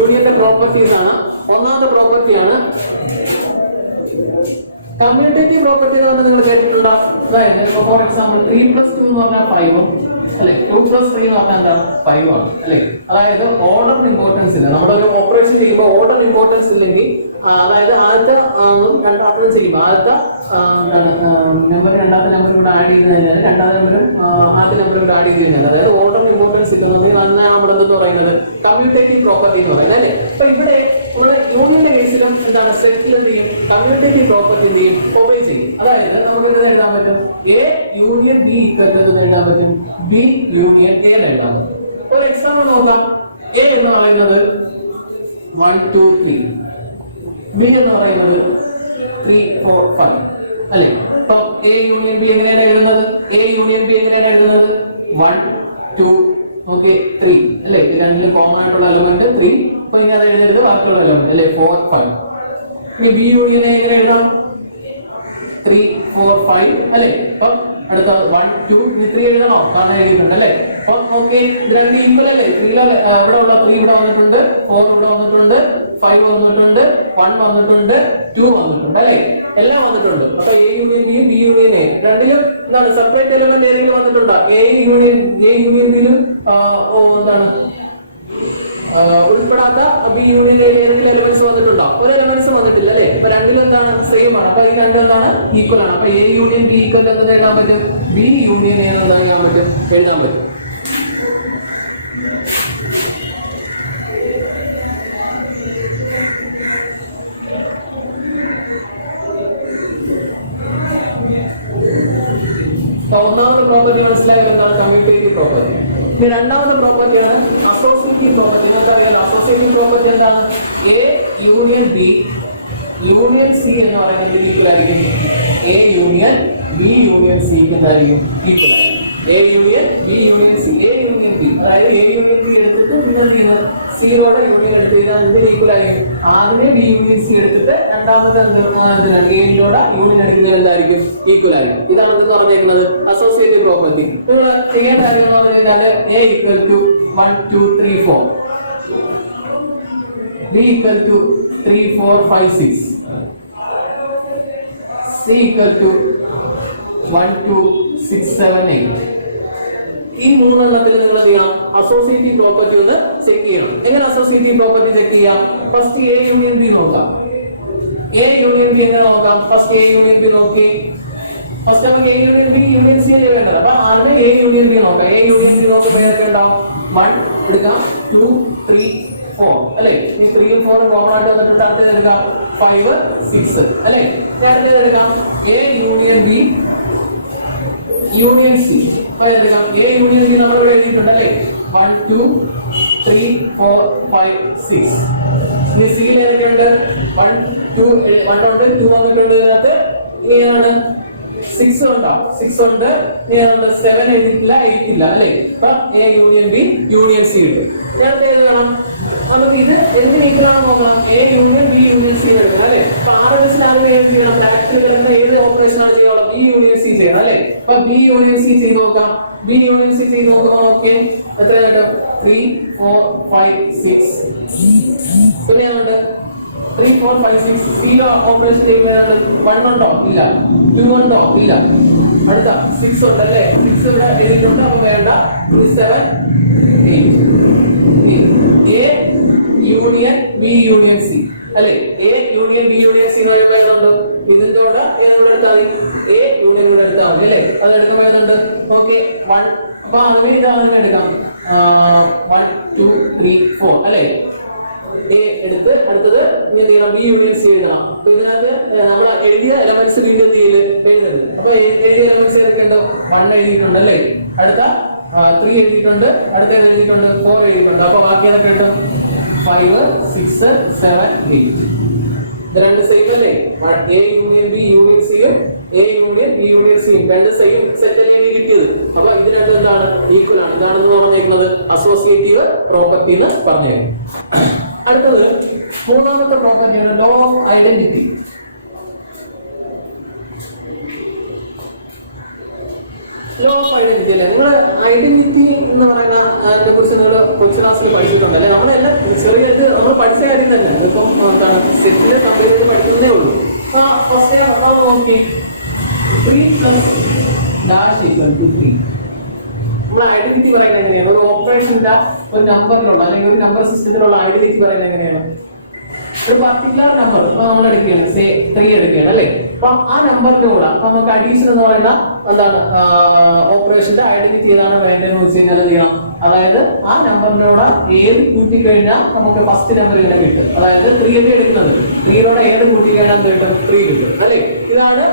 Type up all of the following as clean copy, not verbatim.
യൂണിയന്റെ പ്രോപ്പർട്ടീസ് ആണ്. ഒന്നാമത്തെ പ്രോപ്പർട്ടിയാണ് കമ്മ്യൂട്ടേറ്റീവ് പ്രോപ്പർട്ടി എന്ന് പറഞ്ഞാൽ നിങ്ങൾ കേട്ടിട്ടുണ്ടോ? അതായത് ഫോർ എക്സാമ്പിൾ 3+2 എന്ന് പറഞ്ഞാൽ 5 അല്ലെ, 2+3 എന്ന് പറഞ്ഞാൽ എന്താ 5 ആണ് അല്ലെ. അതായത് ഓർഡർ ഇമ്പോർട്ടൻസ് ഇല്ല. നമ്മളൊരു ഓപ്പറേഷൻ ചെയ്യുമ്പോൾ ഓർഡർ ഇമ്പോർട്ടൻസ് ഇല്ലെങ്കിൽ, അതായത് ആദ്യത്തെ രണ്ടാമത്തെ ചെയ്യുമ്പോൾ ആദ്യത്തെ നമ്പർ രണ്ടാമത്തെ നമ്പർ കൂടെ ആഡ് ചെയ്ത് കഴിഞ്ഞാൽ രണ്ടാമത്തെ നമ്പറും ആദ്യ നമ്പർ കൂടെ ആഡ് ചെയ്ത് കഴിഞ്ഞാൽ അതായത് ഓർഡർ ഇമ്പോർട്ടൻസ് ഇല്ലെന്നുണ്ടെങ്കിൽ അന്നാണ് നമ്മൾ എന്തെന്ന് പറയുന്നത് കമ്മ്യൂട്ടേറ്റീവ് പ്രോപ്പർട്ടി എന്ന് പറയുന്നത് അല്ലേ. അപ്പൊ ഇവിടെ നമ്മുടെ യൂണിയന്റെ കേസിലും എന്താണ് സെറ്റിൽ എന്ത് ചെയ്യും, കമ്മ്യൂട്ടേറ്റീവ് പ്രോപ്പർട്ടി എന്ത് ചെയ്യും, ഒബേ ചെയ്യും. അതായത് നമുക്ക് ഇത് എഴുതാൻ പറ്റും A union B equal to എഴുതാൻ പറ്റും ബി യൂണിയൻ എ എഴുതാൻ പറ്റും. ഒരു എക്സാമ്പിൾ നോക്കാം. എ എന്ന് പറയുന്നത് 1 2 3, ബി എന്ന് പറയുന്നത് 3 4 5 അല്ലെ. അപ്പൊ എ യൂണിയൻ ബി എങ്ങനെയാണ് എഴുതുന്നത്? എ യൂണിയൻ ബി എങ്ങനെയാണ് എഴുതുന്നത്? 1 2 3 അല്ലെ. ഇത് രണ്ടിലും കോമൺ ആയിട്ടുള്ള എലമെന്റ് 3. അപ്പൊ ഇനി അത് എഴുതരുത് ബാക്കിയുള്ള എലമെന്റ് അല്ലെ 4 5. ഇനി ബി യൂണിയൻ എങ്ങനെ എഴുതാം? 3 4 5 അല്ലെ. അപ്പൊ അടുത്ത 1 2 3 എഴുതണോ? കാരണം എഴുതിയിട്ടുണ്ട് അല്ലെ. അപ്പൊ ഓക്കെ, ഇത് രണ്ട് ഈക്വൽ അല്ലേ. 3 ഇവിടെ ഉള്ള 3 ഇവിടെ വന്നിട്ടുണ്ട്, 4 ഇവിടെ വന്നിട്ടുണ്ട്, 5 വന്നിട്ടുണ്ട്, 1 വന്നിട്ടുണ്ട്, 2 വന്നിട്ടുണ്ട് അല്ലെ. എല്ലാം വന്നിട്ടുണ്ട്. അപ്പൊ എ യൂണിയൻ ബിയും ബി യൂണിയൻ എ രണ്ടിലും എന്താണ് സെപ്പറേറ്റ് എലമെന്റ് ഏതെങ്കിലും വന്നിട്ടുണ്ടോ? എ യൂണിയൻ ബിയിലും എന്താണ് ഉൾപ്പെടാത്ത ബി യൂണിയൻ ഏതെങ്കിലും എലമെന്റ്സ് വന്നിട്ടുണ്ടോ? ഒരു എലമെന്റ്സ് വന്നിട്ടില്ല അല്ലെ. അപ്പൊ രണ്ടിലും എന്താണ് സെയിം ആണ്. അപ്പൊ ഈ രണ്ടും എന്താണ് ഈക്വൽ ആണ്. അപ്പൊ എ യൂണിയൻ ബി ഈക്വൽ എന്ന് എഴുതാൻ പറ്റും, ബി യൂണിയൻ എ എന്ന് എഴുതാൻ പറ്റും, എഴുതാൻ പറ്റും. ഒന്നാമത്തെ പ്രോപ്പർട്ടി മനസ്സിലായാൽ എന്താണ് കമ്മ്യൂട്ടേറ്റീവ് പ്രോപ്പർട്ടി. ഇനി രണ്ടാമത്തെ പ്രോപ്പർട്ടിയാണ് അസോസിയേറ്റീവ് പ്രോപ്പർട്ടി. നിങ്ങൾക്ക് അറിയാലോ അസോസിയേറ്റീവ് പ്രോപ്പർട്ടി എന്താണ്? A union B union C എന്ന് പറയുന്നത് ഈക്വൽ ആയിരിക്കും A union B union C എന്തായിരിക്കും? ഈക്വൽ ആയിരിക്കും. A union B union C, A union B അതായത് എ യൂണിയൻ ബി എടുത്തിട്ട് പിന്നെ എന്ത് ചെയ്യുന്നത് സിയോടെ യൂണിയൻ എടുത്ത് കഴിഞ്ഞാൽ എന്തിന് ഈക്വൽ ആയിരിക്കും? ആദ്യമേ ബി യൂണിയൻ സി എടുത്തിട്ട് രണ്ടാമത്തെ എയിലൂടെ യൂണിയൻ എടുക്കുന്നത് എന്തായിരിക്കും? ഈക്വൽ ആയിരിക്കും. ഇതാണ് ഇത് പറഞ്ഞേക്കുന്നത് അസോസിയേറ്റീവ് പ്രോപ്പർട്ടി. നിങ്ങൾ ചെയ്യേണ്ട കാര്യം എന്ന് പറഞ്ഞു കഴിഞ്ഞാൽ A equal to 1 2 3 4, B equal to 3 4 5 6, C equal to 1 2 6 7 8. ഈ മൂന്നെണ്ണത്തിൽ നിങ്ങൾ എന്ത് ചെയ്യണം? അസോസിയേറ്റീവ് പ്രോപ്പർട്ടി ഒന്ന് ചെക്ക് ചെയ്യണം. എങ്ങനെ അസോസിയേറ്റീവ് പ്രോപ്പർട്ടി ചെക്ക് ചെയ്യാം? ഫസ്റ്റ് എ യൂണിയൻ ബി നോക്കാം. എ യൂണിയൻ ബി എങ്ങനെ നോക്കാം? ഫസ്റ്റ് എ യൂണിയൻ ബി നോക്കി. ഫസ്റ്റ് നമുക്ക് A union B union C അല്ലേ വേണ്ടത്. അപ്പൊ ആദ്യം എ യൂണിയൻ ബി നോക്കാം. എ യൂണിയൻ ബി നോക്കുമ്പോൾ ഏതൊക്കെ ഉണ്ടാവും? 1 എടുക്കാം, 2 3 4 അല്ലെ. ഈ 3 ഉം 4 ഉം കോമൺ ആയിട്ട് വന്നിട്ടുണ്ട്. അടുത്തത് എടുക്കാം 5 6 അല്ലെ. അടുത്തത് എടുക്കാം A union B union C. എടുക്കാം എ യൂണിയൻ ബി നമ്മൾ ഇവിടെ എഴുതിയിട്ടുണ്ട് അല്ലേ. 1 2 3 4 5 6. ഇനി സിയിൽ ഏതൊക്കെയുണ്ട്? 1 2 1 ഉണ്ട്, 2 വന്നിട്ടുണ്ട്. ഇതിനകത്ത് ഇനിയാണ് 6 ഉണ്ടോ? 6 ഉണ്ട്. ഇനിയാണ് 7 എഴുതിയിട്ടില്ല, 8 ഇല്ല അല്ലെ. അപ്പൊ A union B union C കിട്ടും. നേരത്തെ ഏത് വേണം? നമുക്ക് ഇത് എന്ത് ഈക്വലാണെന്ന് നോക്കണം. A union B union C എടുക്കണം അല്ലെ. അപ്പൊ RHS ഏത് ചെയ്യണം? ഡയറക്ടറി കിടക്കുന്ന ഏത് ഓപ്പറേഷൻ ആണ് ചെയ്യണം? ബി യൂണിയൻ സി ചെയ്യണം അല്ലെ. അപ്പൊ ബി യൂണിയൻ സി ചെയ്ത് നോക്കാം. ബി യൂണിയൻ സി ചെയ്ത് നോക്കുമ്പോൾ ഓക്കെ എത്ര കിട്ടും? 3 4 5 6. പിന്നെ ഉണ്ട് 3 4 5 6. സീറോ ഓപ്പറേഷൻ ചെയ്യുമ്പോൾ 1 ഉണ്ടോ? ഇല്ല. 2 ഉണ്ടോ? ഇല്ല. അടുത്ത 6 ഉണ്ടല്ലേ. 6 ഇവിടെ എഴുതിയിട്ടുണ്ട്. അപ്പൊ വേണ്ട. 7 8. A union B union C അല്ലെ. A union B union C വരുന്നുണ്ട്. ഇതിന്റെ കൂടെ ഏതെങ്കിലും എടുത്താൽ മതി. എ യൂണിയൻ കൂടെ എടുത്താൽ മതി അല്ലെ. അത് എടുക്കുമ്പോൾ ഏതുണ്ട്? ഓക്കെ 1. അപ്പൊ അതിന് ഇതാണ് എടുക്കാം 1 2 3 4 അല്ലെ. എ എടുത്ത് അടുത്തത് ബി യൂണിയൻ സി എഴുതണം. അപ്പൊ ഇതിനകത്ത് നമ്മൾ എഴുതിയ എലമെന്റ്സ് വീണ്ടും എഴുതരുത്. അപ്പൊ എഴുതിയ എലമെന്റ്സ് ഏതൊക്കെയുണ്ട്? 1 എഴുതിയിട്ടുണ്ട് അല്ലെ. അടുത്ത 3 എഴുതിയിട്ടുണ്ട്. അടുത്ത എഴുതിയിട്ടുണ്ട് 4 എഴുതിയിട്ടുണ്ട്. അപ്പൊ ബാക്കി ഏതൊക്കെ കിട്ടും? 5 6 7 8. ഇത് രണ്ട് സെയിം അല്ലേ. എ യൂണിയൻ ബി യൂണിയൻ സിയും എ യൂണിയൻ ബി യൂണിയൻ സിയും രണ്ട് സെയിം സെറ്റ് അല്ലേ കിട്ടിയത്. അപ്പൊ ഇത് രണ്ടും എന്താണ്? ഈക്വൽ ആണ്. ഇതാണെന്ന് പറഞ്ഞേക്കുന്നത് അസോസിയേറ്റീവ് പ്രോപ്പർട്ടി എന്ന് പറഞ്ഞു. അടുത്തത് മൂന്നാമത്തെ പ്രോപ്പർട്ടിയാണ് law of identity. Law of identity അല്ലേ? നിങ്ങൾ ഐഡന്റിറ്റി എന്ന് പറയുന്ന കുറിച്ച് നിങ്ങൾ കൊച്ചു ക്ലാസ്സിൽ പഠിച്ചിട്ടുണ്ടല്ലേ? നമ്മളെല്ലാം ചെറിയത് നമ്മൾ പഠിച്ച കാര്യം തന്നെ. ഇതിപ്പം എന്താണ് സെറ്റിനെ കമ്പയർ ചെയ്ത് പഠിക്കുന്നതേ ഉള്ളൂ. ഫസ്റ്റ് നോക്കി 3 പ്ലസ് ഡാഷ് ഈക്വൽ ടു 3. നമ്മൾ ഐഡന്റിറ്റി പറയുന്നത് എങ്ങനെയാണ്? ഒരു ഓപ്പറേഷന്റെ ഒരു നമ്പറിലുള്ള അല്ലെങ്കിൽ ഒരു നമ്പർ സിസ്റ്റത്തിലുള്ള ഐഡന്റിറ്റി പറയുന്നത് എങ്ങനെയാണ്? ഒരു പർട്ടിക്കുലർ നമ്പർ നമ്മൾ എടുക്കുകയാണ്, സേ 3 എടുക്കുകയാണ് അല്ലേ? അപ്പൊ ആ നമ്പറിന്റെ കൂടെ നമുക്ക് അഡീഷൻ എന്ന് പറയുന്ന എന്താണ് ഓപ്പറേഷന്റെ ഐഡന്റിറ്റി ഏതാണ് വേണ്ടതെന്ന് വെച്ച് കഴിഞ്ഞാൽ ചെയ്യണം. അതായത് ആ നമ്പറിന്റെ കൂടെ ഏത് കൂട്ടിക്കഴിഞ്ഞാൽ നമുക്ക് ഫസ്റ്റ് നമ്പർ ഇങ്ങനെ കിട്ടും. അതായത് 3 അല്ലേ എടുക്കുന്നത്, 3യോടെ ഏത് കൂട്ടിക്കഴിഞ്ഞാൽ കിട്ടും? 3 കിട്ടും അല്ലേ? ഇതാണ്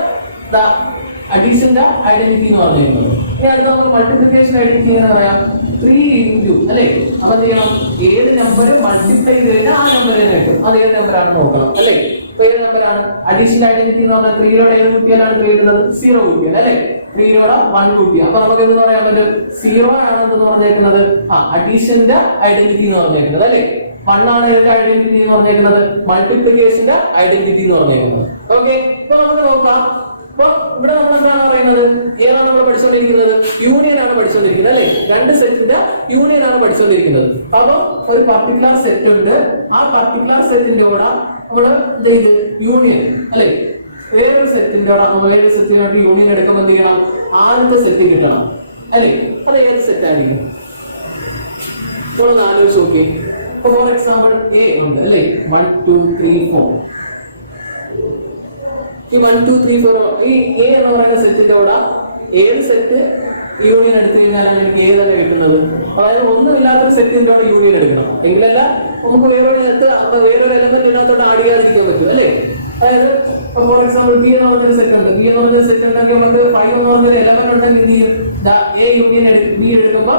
അഡീഷന്റെ ഐഡന്റിറ്റി എന്ന് പറഞ്ഞിരിക്കുന്നത്. ഇനി അടുത്ത നമുക്ക് മൾട്ടിപ്ലിക്കേഷൻ ഐഡന്റിറ്റി എന്ന് പറയാം. 3 ഇൻറ്റു അല്ലേ? അപ്പൊ എന്ത് ചെയ്യണം? ഏത് നമ്പർ മൾട്ടിപ്ലൈ ചെയ്ത് കഴിഞ്ഞാൽ ആ നമ്പർ തന്നെ കിട്ടും. അത് ഏത് നമ്പറാണ് നോക്കണം അല്ലേ? ഏത് നമ്പറാണ്? അഡീഷണൽ ഐഡന്റിറ്റി എന്ന് പറഞ്ഞാൽ 3യോടെ ഏത് കൂട്ടിയാലാണ് 3 കിട്ടുന്നത്? 0 കൂട്ടിയാൽ അല്ലേ? 3യോടെ 1 കൂട്ടിയ അപ്പൊ നമുക്ക് എന്ന് പറയാൻ പറ്റും 0 ആണെന്ന് പറഞ്ഞേക്കുന്നത് അഡീഷന്റെ ഐഡന്റിറ്റി എന്ന് പറഞ്ഞേക്കുന്നത് അല്ലേ? 1 ആണ് ഇതിന്റെ ഐഡന്റിറ്റി എന്ന് പറഞ്ഞേക്കുന്നത്, മൾട്ടിപ്ലിക്കേഷന്റെ ഐഡന്റിറ്റി എന്ന് പറഞ്ഞേക്കുന്നത്. ഓക്കെ, ഇപ്പൊ നമുക്ക് നോക്കാം. അപ്പൊ ഇവിടെ നമ്മൾ എന്താണ് പറയുന്നത്? ഏതാണ് നമ്മൾ പഠിച്ചുകൊണ്ടിരിക്കുന്നത്? യൂണിയൻ ആണ് പഠിച്ചുകൊണ്ടിരിക്കുന്നത് അല്ലെ? രണ്ട് സെറ്റിന്റെ യൂണിയൻ ആണ് പഠിച്ചുകൊണ്ടിരിക്കുന്നത്. അപ്പൊ ഒരു പർട്ടിക്കുലർ സെറ്റ് ഉണ്ട്, ആ പർട്ടിക്കുലർ സെറ്റിന്റെ കൂടെ നമ്മള് എന്ത് ചെയ്ത് യൂണിയൻ അല്ലെ? വേറൊരു സെറ്റിന്റെ കൂടെ വേറൊരു സെറ്റിനായിട്ട് യൂണിയൻ എടുക്കുമ്പോൾ എന്ത് ചെയ്യണം? ആദ്യത്തെ സെറ്റ് കിട്ടണം അല്ലെ? അത് ഏത് സെറ്റ് ആയിരിക്കും? നമ്മളൊന്ന് ആലോചിച്ച് നോക്കി. ഇപ്പൊ ഫോർ എക്സാമ്പിൾ എ ഉണ്ട് അല്ലെ? 1 2 3 4. ഈ 1 2 3 4 ഈ എ എന്ന് പറയുന്ന സെറ്റിന്റെ കൂടെ ഏത് സെറ്റ് യൂണിയൻ എടുത്തു കഴിഞ്ഞാലാണ് എനിക്ക് ഏതല്ല കിട്ടുന്നത്? അതായത് ഒന്നുമില്ലാത്തൊരു സെറ്റിന്റെ കൂടെ യൂണിയൻ എടുക്കണം, എങ്കിലല്ല നമുക്ക് വേറൊരു എലമെന്റ് ഇതിനകത്തോട്ട് ആഡ് ചെയ്യാതിരിക്കാൻ പറ്റും അല്ലേ? അതായത് ഫോർ എക്സാമ്പിൾ ബി എന്ന് പറഞ്ഞൊരു സെറ്റ് ഉണ്ട്. ബി എന്ന് പറഞ്ഞ സെറ്റ് ഉണ്ടെങ്കിൽ നമുക്ക് 5 എന്ന് പറഞ്ഞൊരു എലമെന്റ് ഉണ്ടെങ്കിൽ എന്ത് ചെയ്യും? എ യൂണിയൻ ബി എടുക്കുമ്പോൾ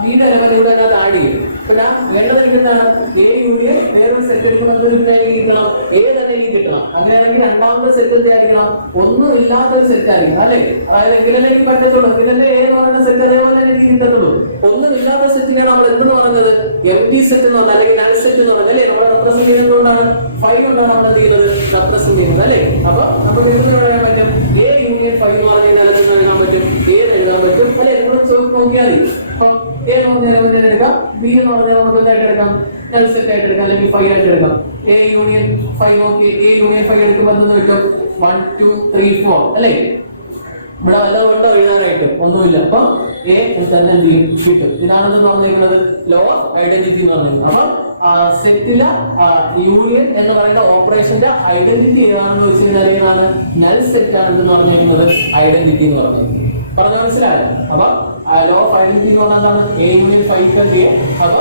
ബിയുടെ എലമെന്റ് ഇവിടെ അതിനകത്ത് ആഡ് ചെയ്യും. പിന്നെ വേണ്ടത് എന്താണ്? എ യൂണിയൻ വേറൊരു സെറ്റ് എടുക്കുമ്പോൾ കിട്ടണം, എ തന്നെ കിട്ടണം. അങ്ങനെയാണെങ്കിൽ രണ്ടാമത്തെ സെറ്റ് എന്തായിരിക്കണം? ഒന്നും ഇല്ലാത്തൊരു സെറ്റ് ആയിരിക്കണം അല്ലേ? അതായത് എങ്കിലല്ലേ എനിക്ക് പറ്റത്തുള്ളൂ, എങ്കിലല്ലേ എ എന്ന് പറയുന്ന സെറ്റ് അതേപോലെ എനിക്ക് കിട്ടത്തുള്ളൂ. ഒന്നും ഇല്ലാത്ത സെറ്റിനാണ് നമ്മൾ എന്തെന്ന് പറയുന്നത്? എം ടി സെറ്റ് എന്ന് പറഞ്ഞാൽ അല്ലെങ്കിൽ നൾ സെറ്റ് എന്ന് പറഞ്ഞാൽ അല്ലേ? നമ്മൾ റെപ്രസെന്റ് ചെയ്യുന്നതുകൊണ്ടാണ് 5 കൊണ്ടാണ് നമ്മൾ എന്ത് ചെയ്യുന്നത്? റെപ്രസെന്റ് ചെയ്യുന്നത് അല്ലേ? അപ്പൊ നമുക്ക് എന്തെന്ന് പറയാൻ പറ്റും? എ യൂണിയൻ 5 എന്ന് പറഞ്ഞാൽ എന്തെന്ന് എഴുതാൻ പറ്റും? ഏത് എഴുതാൻ പറ്റും അല്ലെ? നിങ്ങൾ നോക്കിയാൽ മതി. അപ്പം എ എന്ന് പറഞ്ഞാൽ എടുക്കാം, ബി എന്ന് പറഞ്ഞാൽ നമുക്ക് എന്തായിട്ട് എടുക്കാം? നൾ സെറ്റ് ആയിട്ട് എടുക്കാം അല്ലെങ്കിൽ 5 ആയിട്ട് എടുക്കാം. എ യൂണിയൻ 5 നോക്കി, എ യൂണിയൻ 5 എടുക്കുമ്പോൾ എന്തെന്ന് കിട്ടും? 1 2 3 4 അല്ലേ? ഇവിടെ വല്ലതും ഉണ്ടോ എഴുതാനായിട്ട്? ഒന്നുമില്ല. അപ്പൊ എ തന്നെ കിട്ടും. ഇതാണെന്ന് പറഞ്ഞിരിക്കുന്നത് ലോ ഓഫ് ഐഡന്റിറ്റി എന്ന് പറഞ്ഞിരിക്കുന്നത്. അപ്പൊ സെറ്റിലെ യൂണിയൻ എന്ന് പറയുന്ന ഓപ്പറേഷന്റെ ഐഡന്റിറ്റി ഏതാണെന്ന് വെച്ച് കഴിഞ്ഞാൽ ഏതാണ്? നൾ സെറ്റ് ആണെന്ന് പറഞ്ഞിരിക്കുന്നത് ഐഡന്റിറ്റി എന്ന് പറഞ്ഞത്. പറഞ്ഞ മനസ്സിലായോ? അപ്പൊ ലോ ഓഫ് ഐഡന്റിറ്റി എന്ന് പറഞ്ഞാൽ എന്താണ്? A union 5 A. അപ്പൊ